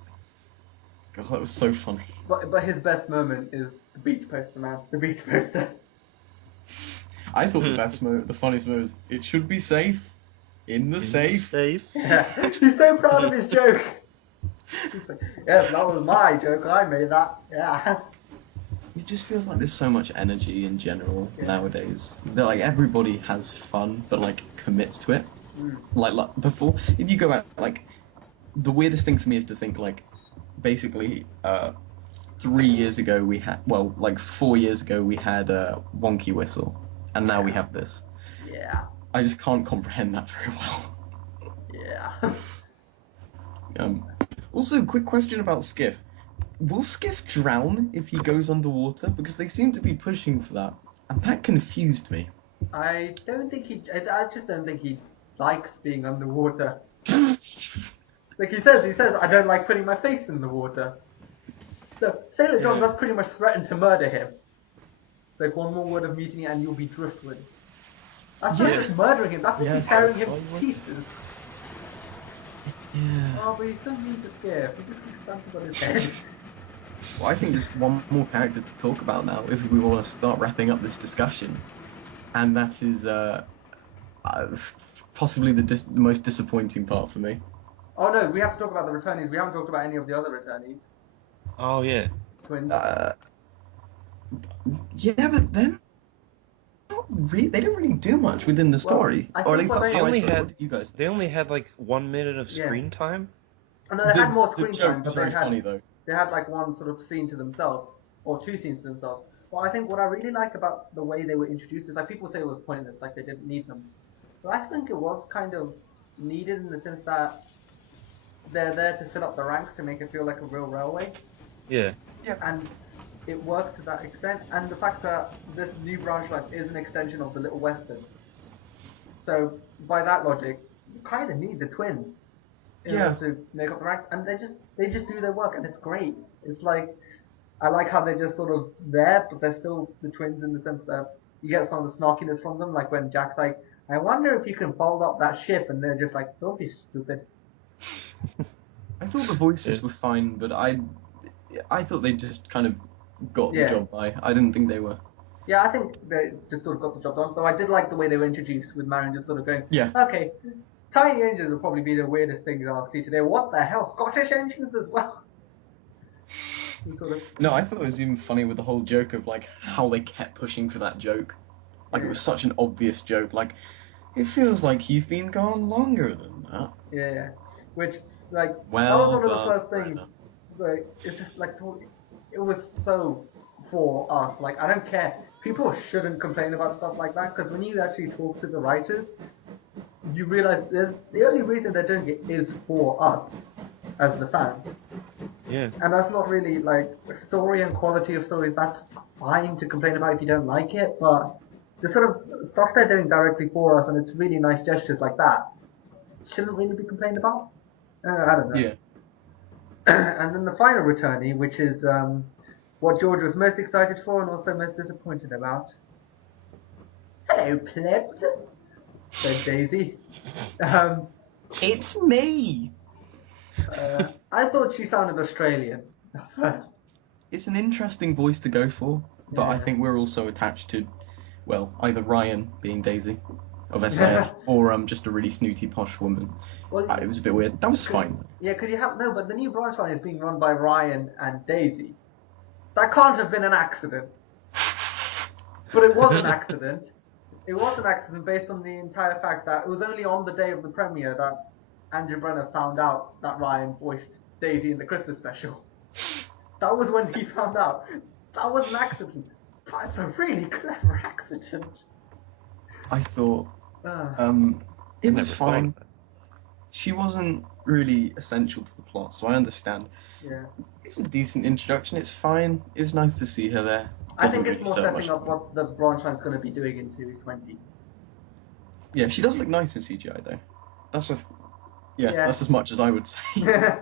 God, that was so funny. But his best moment is the beach poster, man. The beach poster. I thought the funniest moment was, it should be safe. In the safe. Yeah. He's so proud of his joke. He's like, yes, that was my joke. I made that. Yeah. It just feels like there's so much energy in general nowadays. That, like, everybody has fun, but, like, commits to it. Like before, if you go back, like, the weirdest thing for me is to think, like, basically, 3 years ago we had, 4 years ago we had a wonky whistle, and now we have this. Yeah. I just can't comprehend that very well. Yeah. Also, quick question about Skiff. will Skiff drown if he goes underwater? Because they seem to be pushing for that, and that confused me. I don't think I just don't think he likes being underwater. Like he says, I don't like putting my face in the water. So Sailor John does pretty much threaten to murder him. Like, one more word of mutiny and you'll be driftwood. That's not just murdering him, that's just tearing him to pieces. Yeah. Oh, but he's so mean to Skiff. He just keeps stamping on his head. Well, I think there's one more character to talk about now if we want to start wrapping up this discussion, and that is possibly the most disappointing part for me. Oh no, we have to talk about the returnees. We haven't talked about any of the other returnees. Oh yeah. Twins. Yeah, but then they don't really do much within the story, I or at think least that's what how I only saw it. had- What did you guys think? They only had like 1 minute of screen time. Oh no, they had more The screen joke time, was but very funny though. they had like one sort of scene to themselves, or two scenes to themselves. Well, I think what I really like about the way they were introduced is like people say it was pointless, like they didn't need them. But I think it was kind of needed in the sense that they're there to fill up the ranks to make it feel like a real railway. Yeah. And it works to that extent. And the fact that this new branch line is an extension of the Little Western. So by that logic, you kind of need the twins in order to make up the ranks, and they just do their work, and it's great. It's like I like how they're just sort of there, but they're still the twins in the sense that you get some of the snarkiness from them, like when Jack's like, I wonder if you can fold up that ship, and they're just like, don't be stupid. I thought the voices were fine, but I thought they just kind of got the job by. I didn't think they were. Yeah, I think they just sort of got the job done. Though I did like the way they were introduced with Marion just sort of going, okay, tiny engines will probably be the weirdest things I'll see today. What the hell, Scottish engines as well? Sort of... No, I thought it was even funny with the whole joke of like how they kept pushing for that joke. Like it was such an obvious joke. Like it feels like you've been gone longer than that. Yeah, which like that Well was one of the done, first things. Like it's just like it was so for us. Like I don't care. People shouldn't complain about stuff like that because when you actually talk to the writers, you realize the only reason they're doing it is for us as the fans. Yeah. And that's not really like story and quality of stories. That's fine to complain about if you don't like it, but the sort of stuff they're doing directly for us, and it's really nice gestures like that, shouldn't really be complained about. I don't know. Yeah. And then the final returnee, which is what George was most excited for and also most disappointed about. Hello, plebs, said Daisy. It's me! I thought she sounded Australian at first. It's an interesting voice to go for, but I think we're also attached to, well, either Ryan being Daisy of SIF or just a really snooty posh woman. Well, It was a bit weird. That was fine. Yeah, because but the new branch line is being run by Ryan and Daisy. That can't have been an accident. But it was an accident. It was an accident based on the entire fact that it was only on the day of the premiere that Andrew Brenner found out that Ryan voiced Daisy in the Christmas special. That was when he found out. That was an accident. That's a really clever accident. I thought it was fine. She wasn't really essential to the plot, so I understand. Yeah. It's a decent introduction. It's fine. It was nice to see her there. I think it's more setting up what the branch line's going to be doing in Series 20. Yeah, she does look nice in CGI though. That's as much as I would say.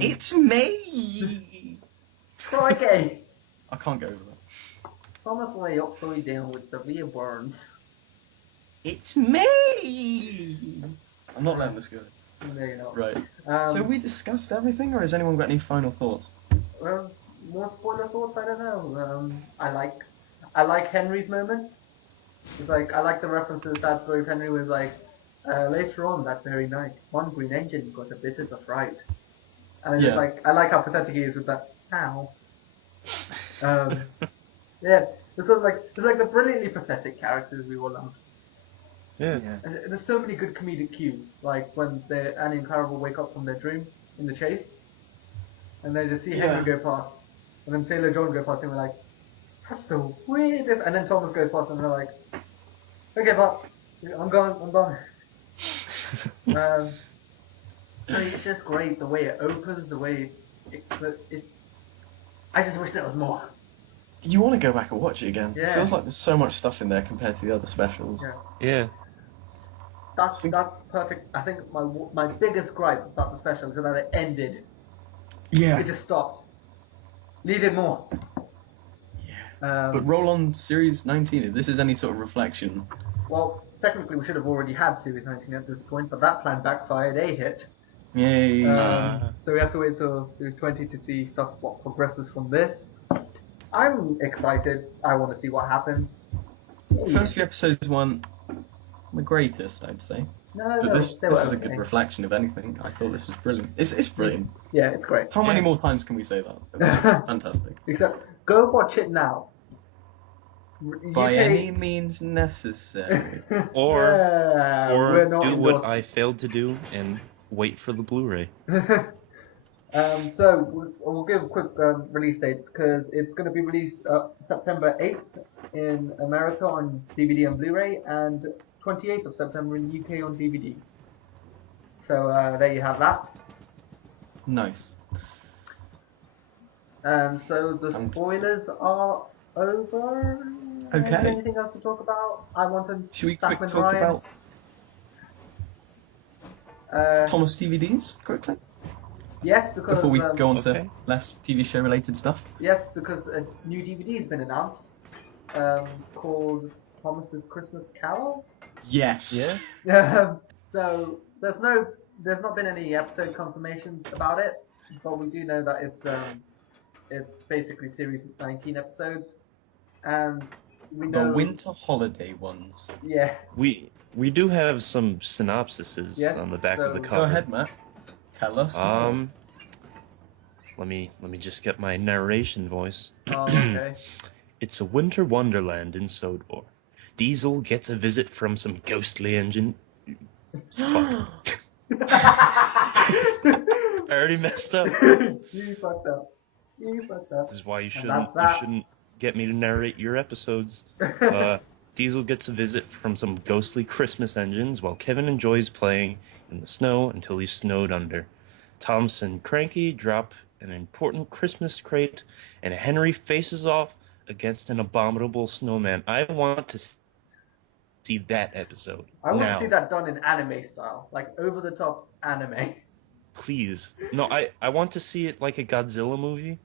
It's me! Crikey! I can't go over that. Thomas lay upside down with severe burns. It's me! I'm not letting this go. No, you're not. Right. So we discussed everything, or has anyone got any final thoughts? Well, more spoiler thoughts? I don't know. I like Henry's moments. It's like I like the references that Brave Henry was like. Later on that very night, one green engine got a bit of a fright, and it's like I like how pathetic he is with that. Ow. Yeah, it's sort of like the brilliantly pathetic characters we all love. Yeah. And there's so many good comedic cues, like when Annie and Clara will wake up from their dream in the chase, and they just see Henry go past, and then Sailor John go past, and we're like, that's the weirdest. And then Thomas goes past, and they're like, okay, but I'm gone. I mean, it's just great the way it opens, the way I just wish there was more. You want to go back and watch it again. Yeah. It feels like there's so much stuff in there compared to the other specials. Yeah. Yeah. That's perfect. I think my biggest gripe about the special is that it ended. Yeah. It just stopped. Needed more. Yeah. But roll on Series 19, if this is any sort of reflection. Well, technically we should have already had Series 19 at this point, but that plan backfired a hit. Yay. So we have to wait till Series 20 to see what progresses from this. I'm excited. I want to see what happens. First few episodes weren't the greatest, I'd say. No, But this is a okay. good reflection of anything. I thought this was brilliant. It's brilliant. Yeah, it's great. How many more times can we say that? It was fantastic. Except, go watch it now. By UK... any means necessary. Or do endorsed. what I failed to do and wait for the Blu-ray. So we'll give quick release dates because it's going to be released September 8th in America on DVD and Blu-ray and 28th of September in the UK on DVD. So there you have that. Nice. And so the spoilers are over. Okay. Anything else to talk about? I wanted. Should we quick Bachmann talk Ryan. about Thomas DVDs quickly? Yes, because Before we go on to okay. less TV show related stuff. Yes, because a new DVD has been announced called Thomas's Christmas Carol. Yes. Yeah. So there's not been any episode confirmations about it, but we do know that it's basically series 19 episodes, and we know The winter holiday ones. Yeah. We do have some synopsises Yes, on the back of the so- cover. Go ahead, Matt. Tell us. more. Let me just get my narration voice. Oh, okay. It's a winter wonderland in Sodor. Diesel gets a visit from some ghostly engine. Fuck. I already messed up. You fucked up. This is why you that's shouldn't that. get me to narrate your episodes. Diesel gets a visit from some ghostly Christmas engines while Kevin enjoys playing in the snow until he's snowed under. Thomas and Cranky drop an important Christmas crate, and Henry faces off against an abominable snowman. I want to see that episode. I want now. to see that done in anime style, like over the top anime. Please. No, I want to see it like a Godzilla movie,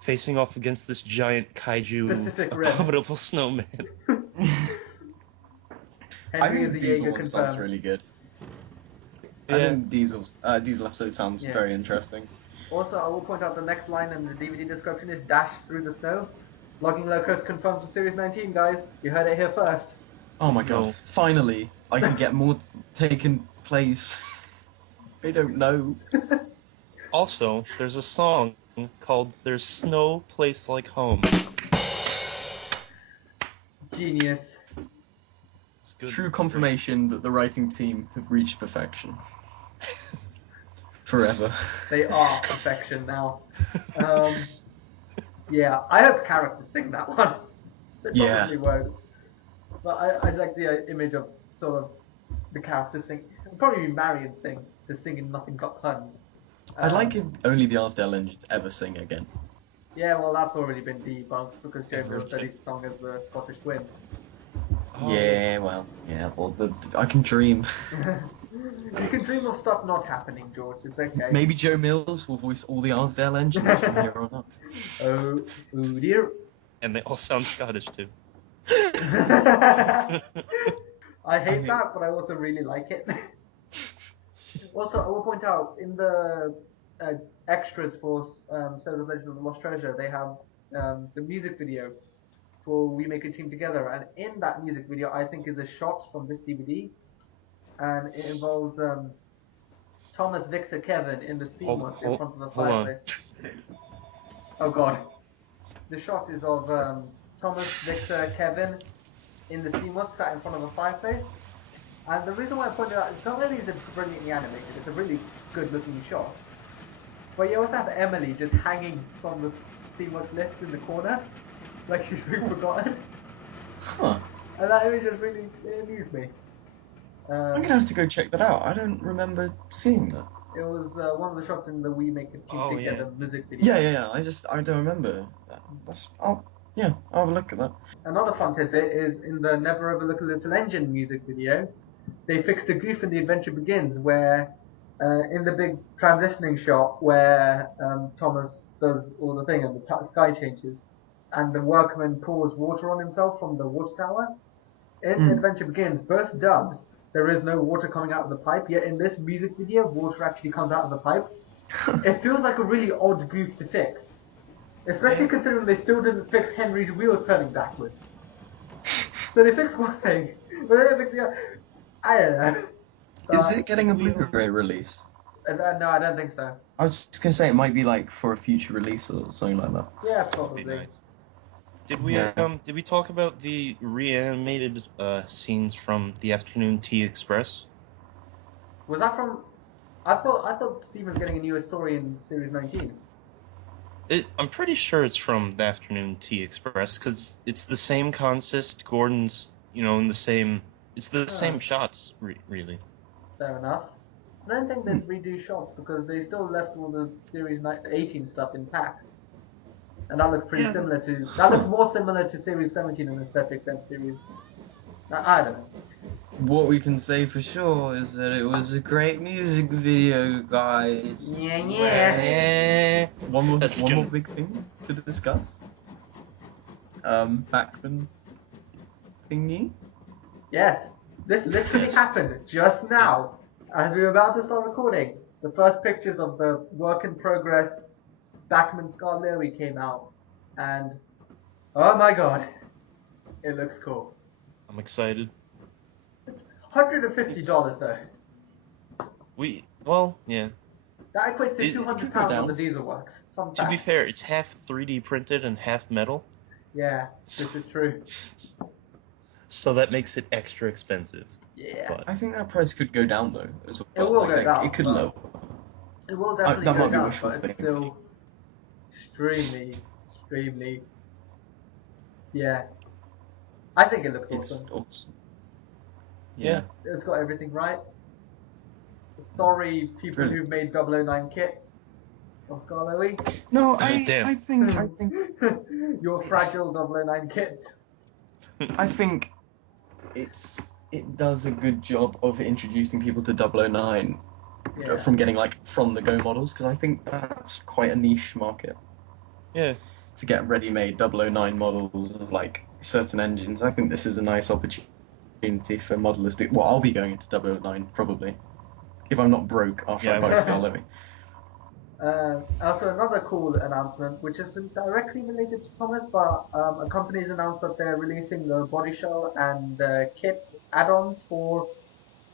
facing off against this giant kaiju Pacific Rim. abominable snowman. I Henry think is a the Diesel Jaeger one sounds confirmed. really good. Yeah. I think Diesel episode sounds Yeah. very interesting. Also, I will point out the next line in the DVD description is dash through the snow. Logging locus confirmed for Series 19, guys. You heard it here first. Oh my No. god! Finally, I can get more taken place. They don't know. Also, there's a song called "There's Snow Place Like Home." Genius. It's good. True confirmation that the writing team have reached perfection. Forever. They are perfection now. Yeah, I hope characters sing that one. They Yeah. probably won't. But I like the image of sort of the characters sing. It'll probably be Marion singing Nothing Got Puns. I'd like if only the Arsdale engines ever sing again. Yeah, well, that's already been debunked because J.W. studied the song as the Scottish Twins. Oh. Yeah, well, I can dream. You can dream of stuff not happening, George. It's okay. Maybe Joe Mills will voice all the Arsdale engines from here on out. Oh dear. And they all sound Scottish too. I hate that, but I also really like it. Also, I will point out in the extras for Sodor's Legend of the Lost Treasure, they have the music video for We Make a Team Together, and in that music video, I think is a shot from this DVD, and it involves Thomas, Victor, Kevin in the steam once in front of the hold on. fireplace. Oh god. The shot is of Thomas, Victor, Kevin in the steam once sat in front of a fireplace. And the reason why I pointed out is not only is it brilliantly animated, it's a really good looking shot, but you also have Emily just hanging from the steam once lift in the corner, like she's been forgotten. Huh. And that image just really amused me. I'm gonna have to go check that out. I don't remember seeing that. It was one of the shots in the We Make It Oh, Together yeah. music video. Yeah. I don't remember. I'll have a look at that. Another fun tidbit is in the Never Overlook a Little Engine music video, they fixed a goof in The Adventure Begins where, in the big transitioning shot where Thomas does all the thing and the sky changes, and the workman pours water on himself from the water tower. In Adventure Begins, both dubs, there is no water coming out of the pipe, yet in this music video, water actually comes out of the pipe. It feels like a really odd goof to fix. Especially considering they still didn't fix Henry's wheels turning backwards. So they fixed one thing, but they didn't fix the other. I don't know. Is it getting a Blu-ray release? No, I don't think so. I was just gonna say it might be like for a future release or something like that. Yeah, probably. Nice. Did we Yeah. did we talk about the reanimated scenes from the Afternoon Tea Express? Was that from? I thought Steve was getting a newer story in series 19. I'm pretty sure it's from the Afternoon Tea Express because it's the same consist. Gordon's, in the same. It's the same shots, really. Fair enough. I don't think they'd redo shots because they still left all the series 18 stuff intact. And that looked pretty similar to. That looked more similar to series 17 in aesthetic than series. I don't know. What we can say for sure is that it was a great music video, guys. Yeah. One more That's good. big thing to discuss. Bachmann thingy. Yes, this literally happened just now. As we were about to start recording, the first pictures of the work in progress Bachmann Skarloey came out. And, oh my god, it looks cool. I'm excited. $150 though. Yeah. That equates to It £200 could go on down. the Diesel Works. Fun To be fact. fair, it's half 3D printed and half metal, Yeah, this is true. so that makes it extra expensive. Yeah. But I think that price could go down though as well. It will go down, It could but- lower. It will definitely that go might be down, wishful but it's thinking. still extremely, yeah. I think it looks It's awesome. awesome. yeah. It's got everything right. Sorry, people Really? who've made 009 kits of Skarloey. No, Damn. I think Your fragile 009 kits. I think it does a good job of introducing people to 009 Yeah. from getting from the go models, because I think that's quite a niche market Yeah. to get ready-made 009 models of certain engines. I think this is a nice opportunity for modelers to. Well, I'll be going into 009 probably if I'm not broke after I buy Skarloey. Also, another cool announcement, which isn't directly related to Thomas, but a company has announced that they're releasing the body shell and kit add-ons for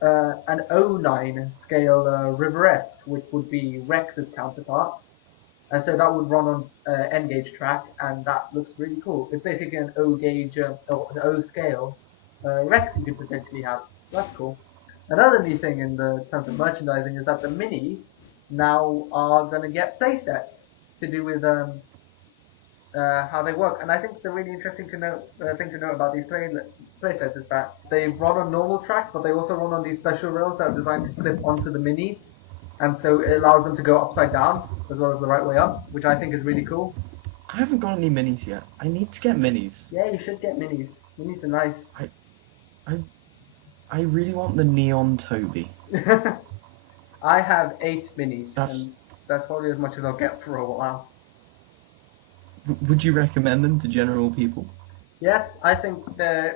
an 09 scale River Esk, which would be Rex's counterpart. And so that would run on N-gauge track, and that looks really cool. It's basically an O gauge or an O scale Rex you could potentially have. That's cool. Another neat thing in the terms of merchandising is that the minis now are going to get playsets to do with how they work. And I think the really interesting thing to know about these playsets is that they run on normal track, but they also run on these special rails that are designed to clip onto the minis. And so it allows them to go upside down as well as the right way up, which I think is really cool. I haven't got any minis yet. I need to get minis. Yeah, you should get minis. Minis are nice. I really want the neon Toby. I have 8 minis. That's- And that's probably as much as I'll get for a while. Would you recommend them to general people? Yes, I think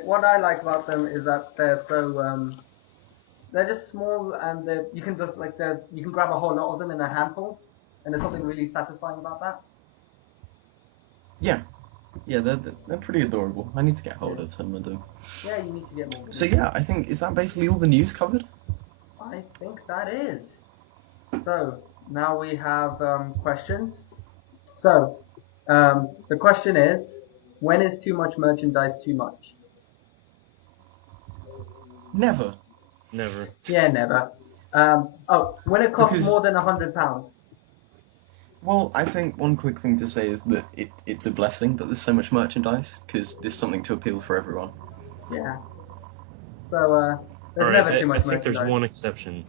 what I like about them is that they're so they're just small and you can just you can grab a whole lot of them in a handful, and there's something really satisfying about that. Yeah, they're pretty adorable. I need to get hold of some of them. Yeah, you need to get more. So yeah, I think is that basically all the news covered? I think that is. So now we have questions. So the question is, when is too much merchandise too much? Never. Never. Yeah, never. When it costs Because- more than £100. Well, I think one quick thing to say is that it's a blessing that there's so much merchandise, because there's something to appeal for everyone. Yeah. So there's All never right, too much I think merchandise. there's one exception.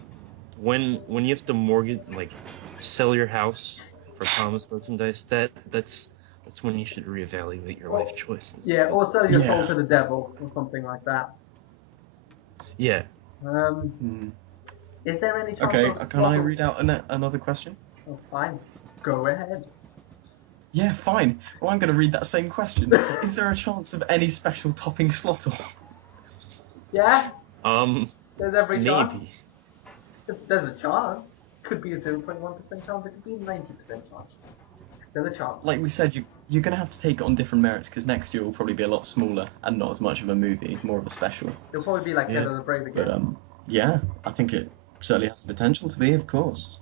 when you have to mortgage, like, sell your house for Thomas merchandise, that's when you should reevaluate your life choices. Yeah, or sell your soul Yeah. to the devil or something like that. Yeah. Is there any chance Okay, of can I SLOTLT? read out another question? Oh, fine. Go ahead. Yeah, fine. Well, I'm going to read that same question. Is there a chance of any special topping SLOTLT? Yeah, there's every chance. Maybe. There's a chance. Could be a 0.1% chance. It could be a 90% chance. Still a chance. Like we said, you're going to have to take it on different merits because next year will probably be a lot smaller and not as much of a movie, more of a special. It'll probably be like Yeah. Taylor the Brave again. But yeah, I think it certainly has the potential to be, of course.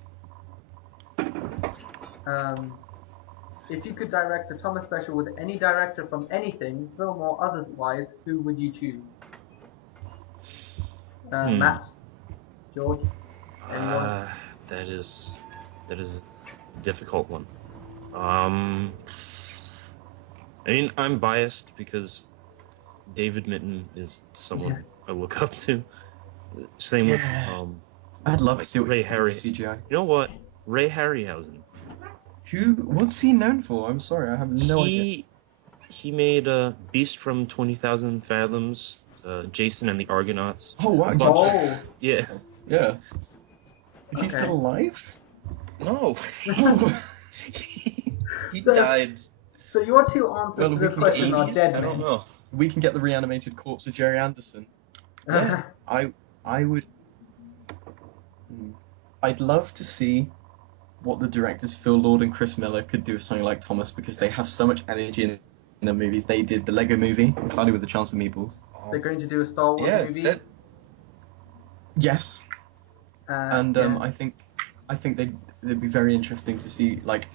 If you could direct a Thomas special with any director from anything, film or otherwise, who would you choose? Matt, George, anyone? That is a difficult one. I mean, I'm biased because David Mitton is someone I look up to. Same with I'd love to see what Ray he can do with Harry. CGI. You know what? Ray Harryhausen. What's he known for? I'm sorry, I have no idea. He made Beast from 20,000 Fathoms, Jason and the Argonauts. Oh, wow. Oh, Yeah. Yeah. Is he Okay. still alive? No. Oh. He So- died. so your two answers Well, to we this can question are 80s? dead I don't men. know. We can get the reanimated corpse of Jerry Anderson. Yeah. I would. I'd love to see what the directors Phil Lord and Chris Miller could do with something like Thomas because they have so much energy in their movies. They did the Lego Movie, Cloudy with the Chance of Meatballs. They're going to do a Star Wars movie. Yes, and yeah. I think they'd be very interesting to see. Like,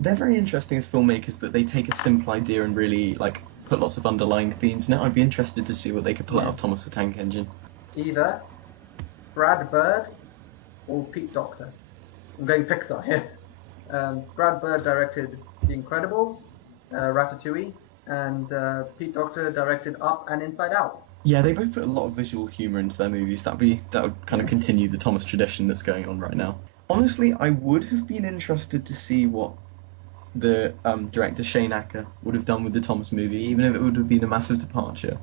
they're very interesting as filmmakers that they take a simple idea and really like put lots of underlying themes in it. I'd be interested to see what they could pull out of Thomas the Tank Engine. Either Brad Bird or Pete Docter. I'm going Pixar here. Brad Bird directed The Incredibles, Ratatouille, and Pete Docter directed Up and Inside Out. Yeah, they both put a lot of visual humour into their movies. That would kind of continue the Thomas tradition that's going on right now. Honestly, I would have been interested to see what the director Shane Acker would have done with the Thomas movie, even if it would have been a massive departure.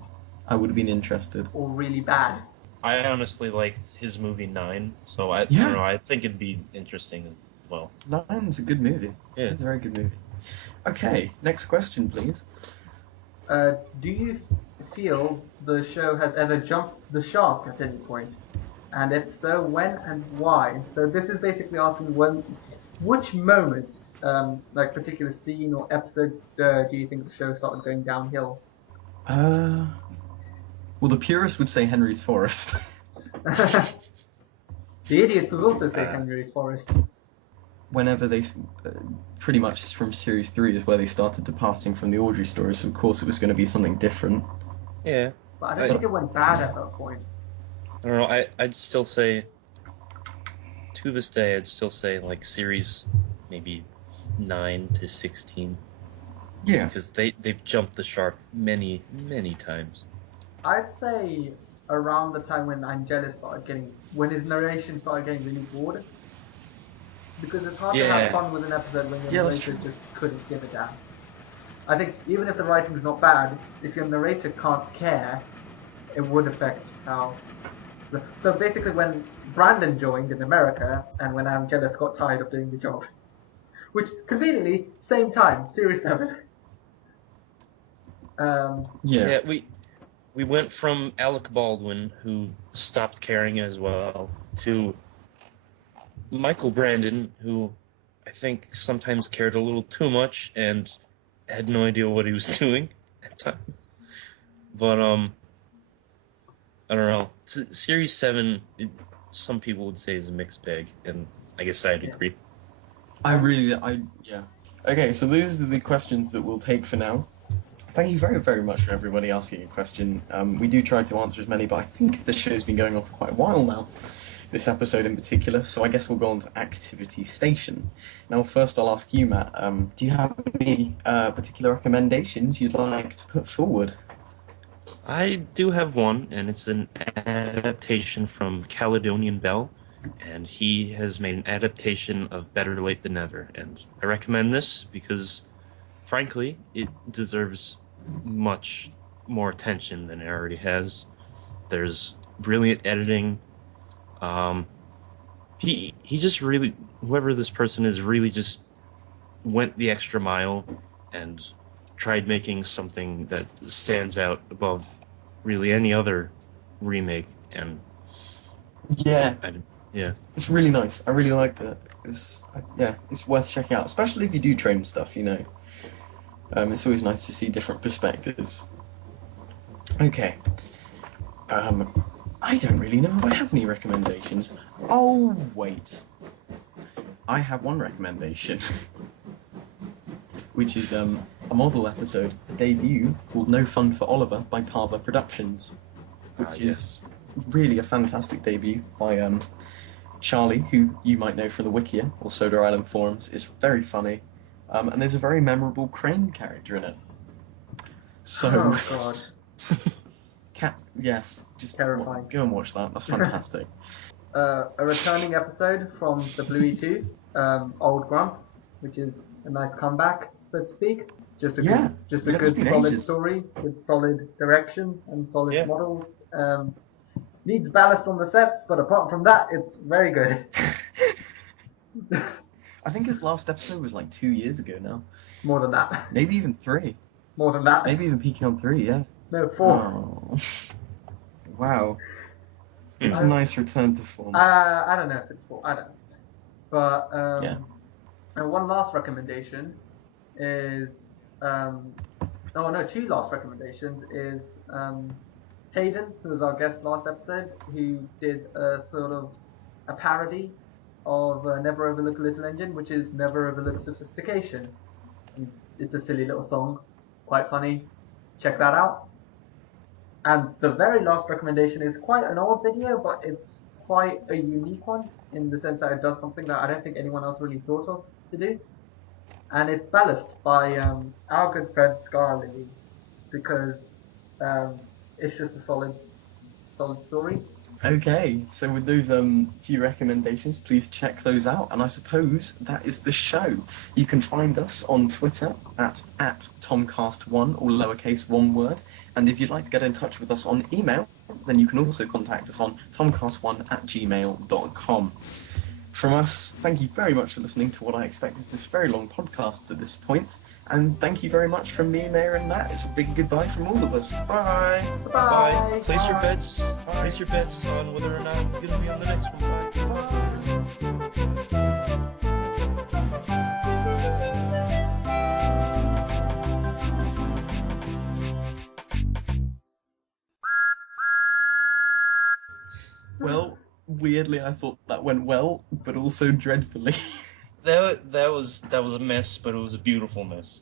I would have been interested. Or really bad. I honestly liked his movie 9, so I Yeah. don't know. I think it'd be interesting as well. Nine's a good movie. Yeah. It's a very good movie. Okay, next question, please. Do you feel the show has ever jumped the shark at any point? And if so, when and why? So this is basically asking which moment, like particular scene or episode, do you think the show started going downhill? Well, the purists would say Henry's Forest. The idiots would also say Henry's Forest. Whenever they, pretty much from series 3 is where they started departing from the Audrey story, so of course it was going to be something different. Yeah. But I don't think it went bad at that point. I don't know. I'd still say, to this day, I'd still say like series maybe 9 to 16. Yeah. Because they've jumped the shark many times. I'd say around the time when when his narration started getting really bored. Because it's hard to have fun with an episode when your narrator just couldn't give a damn. I think even if the writing's not bad, if your narrator can't care, it would affect how... So basically when Brandon joined in America, and when Angelus got tired of doing the job, which conveniently, same time, Series 7. Yeah, we went from Alec Baldwin, who stopped caring as well, to Michael Brandon, who I think sometimes cared a little too much and had no idea what he was doing at times. But I don't know. Series 7, some people would say is a mixed bag, and I guess I'd agree. Yeah. Okay, so those are the questions that we'll take for now. Thank you very, very much for everybody asking a question. We do try to answer as many, but I think the show's been going on for quite a while now, this episode in particular, so I guess we'll go on to Activity Station. Now, first I'll ask you, Matt, do you have any particular recommendations you'd like to put forward? I do have one, and it's an adaptation from Caledonian Belle. and he has made an adaptation of Better Late Than Never, and I recommend this because, frankly, it deserves much more attention than it already has. There's brilliant editing. He just really, whoever this person is, really just went the extra mile and tried making something that stands out above really any other remake. And Yeah, yeah, it's really nice. I really liked it. It's worth checking out, especially if you do train stuff. It's always nice to see different perspectives. Okay. I don't really know if I have any recommendations. Oh wait, I have one recommendation, which is a model episode, a debut called No Fun for Oliver by Parva Productions, which is really a fantastic debut by Charlie, who you might know from the Wikia or Sodor Island forums. It's very funny, and there's a very memorable crane character in it. So, Oh god. cat, yes, just Terrifying. go and watch that. That's fantastic. A returning episode from the Bluey 2, Old Grump, which is a nice comeback, so to speak. Just a Yeah, good been solid ages. story with solid direction and solid Yeah. models. Needs ballast on the sets, but apart from that, it's very good. I think his last episode was like 2 years ago now. More than that. Maybe even 3. More than that. Maybe even peaking on 3, yeah. No, 4. Oh. Wow. It's a nice return to form. I don't know if it's 4. I don't know. But Yeah. and one last recommendation is two last recommendations is Hayden, who was our guest last episode, who did a sort of a parody of Never Overlook a Little Engine, which is Never Overlook Sophistication. It's a silly little song, quite funny. Check that out. And the very last recommendation is quite an old video, but it's quite a unique one in the sense that it does something that I don't think anyone else really thought of to do. And it's Ballast by our good friend Skarloey, because it's just a solid story. Okay, so with those few recommendations, please check those out. And I suppose that is the show. You can find us on Twitter at Thom-Cast1, all lowercase, one word. And if you'd like to get in touch with us on email, then you can also contact us on thomcast1@gmail.com. From us, thank you very much for listening to what I expect is this very long podcast at this point. And thank you very much from me, Mayor, and Matt. It's a big goodbye from all of us. Bye. Bye. Place your bets. Place your bets on whether or not you're going to be on the next one. Well, weirdly, I thought that went well, but also dreadfully. That was a mess, but it was a beautiful mess.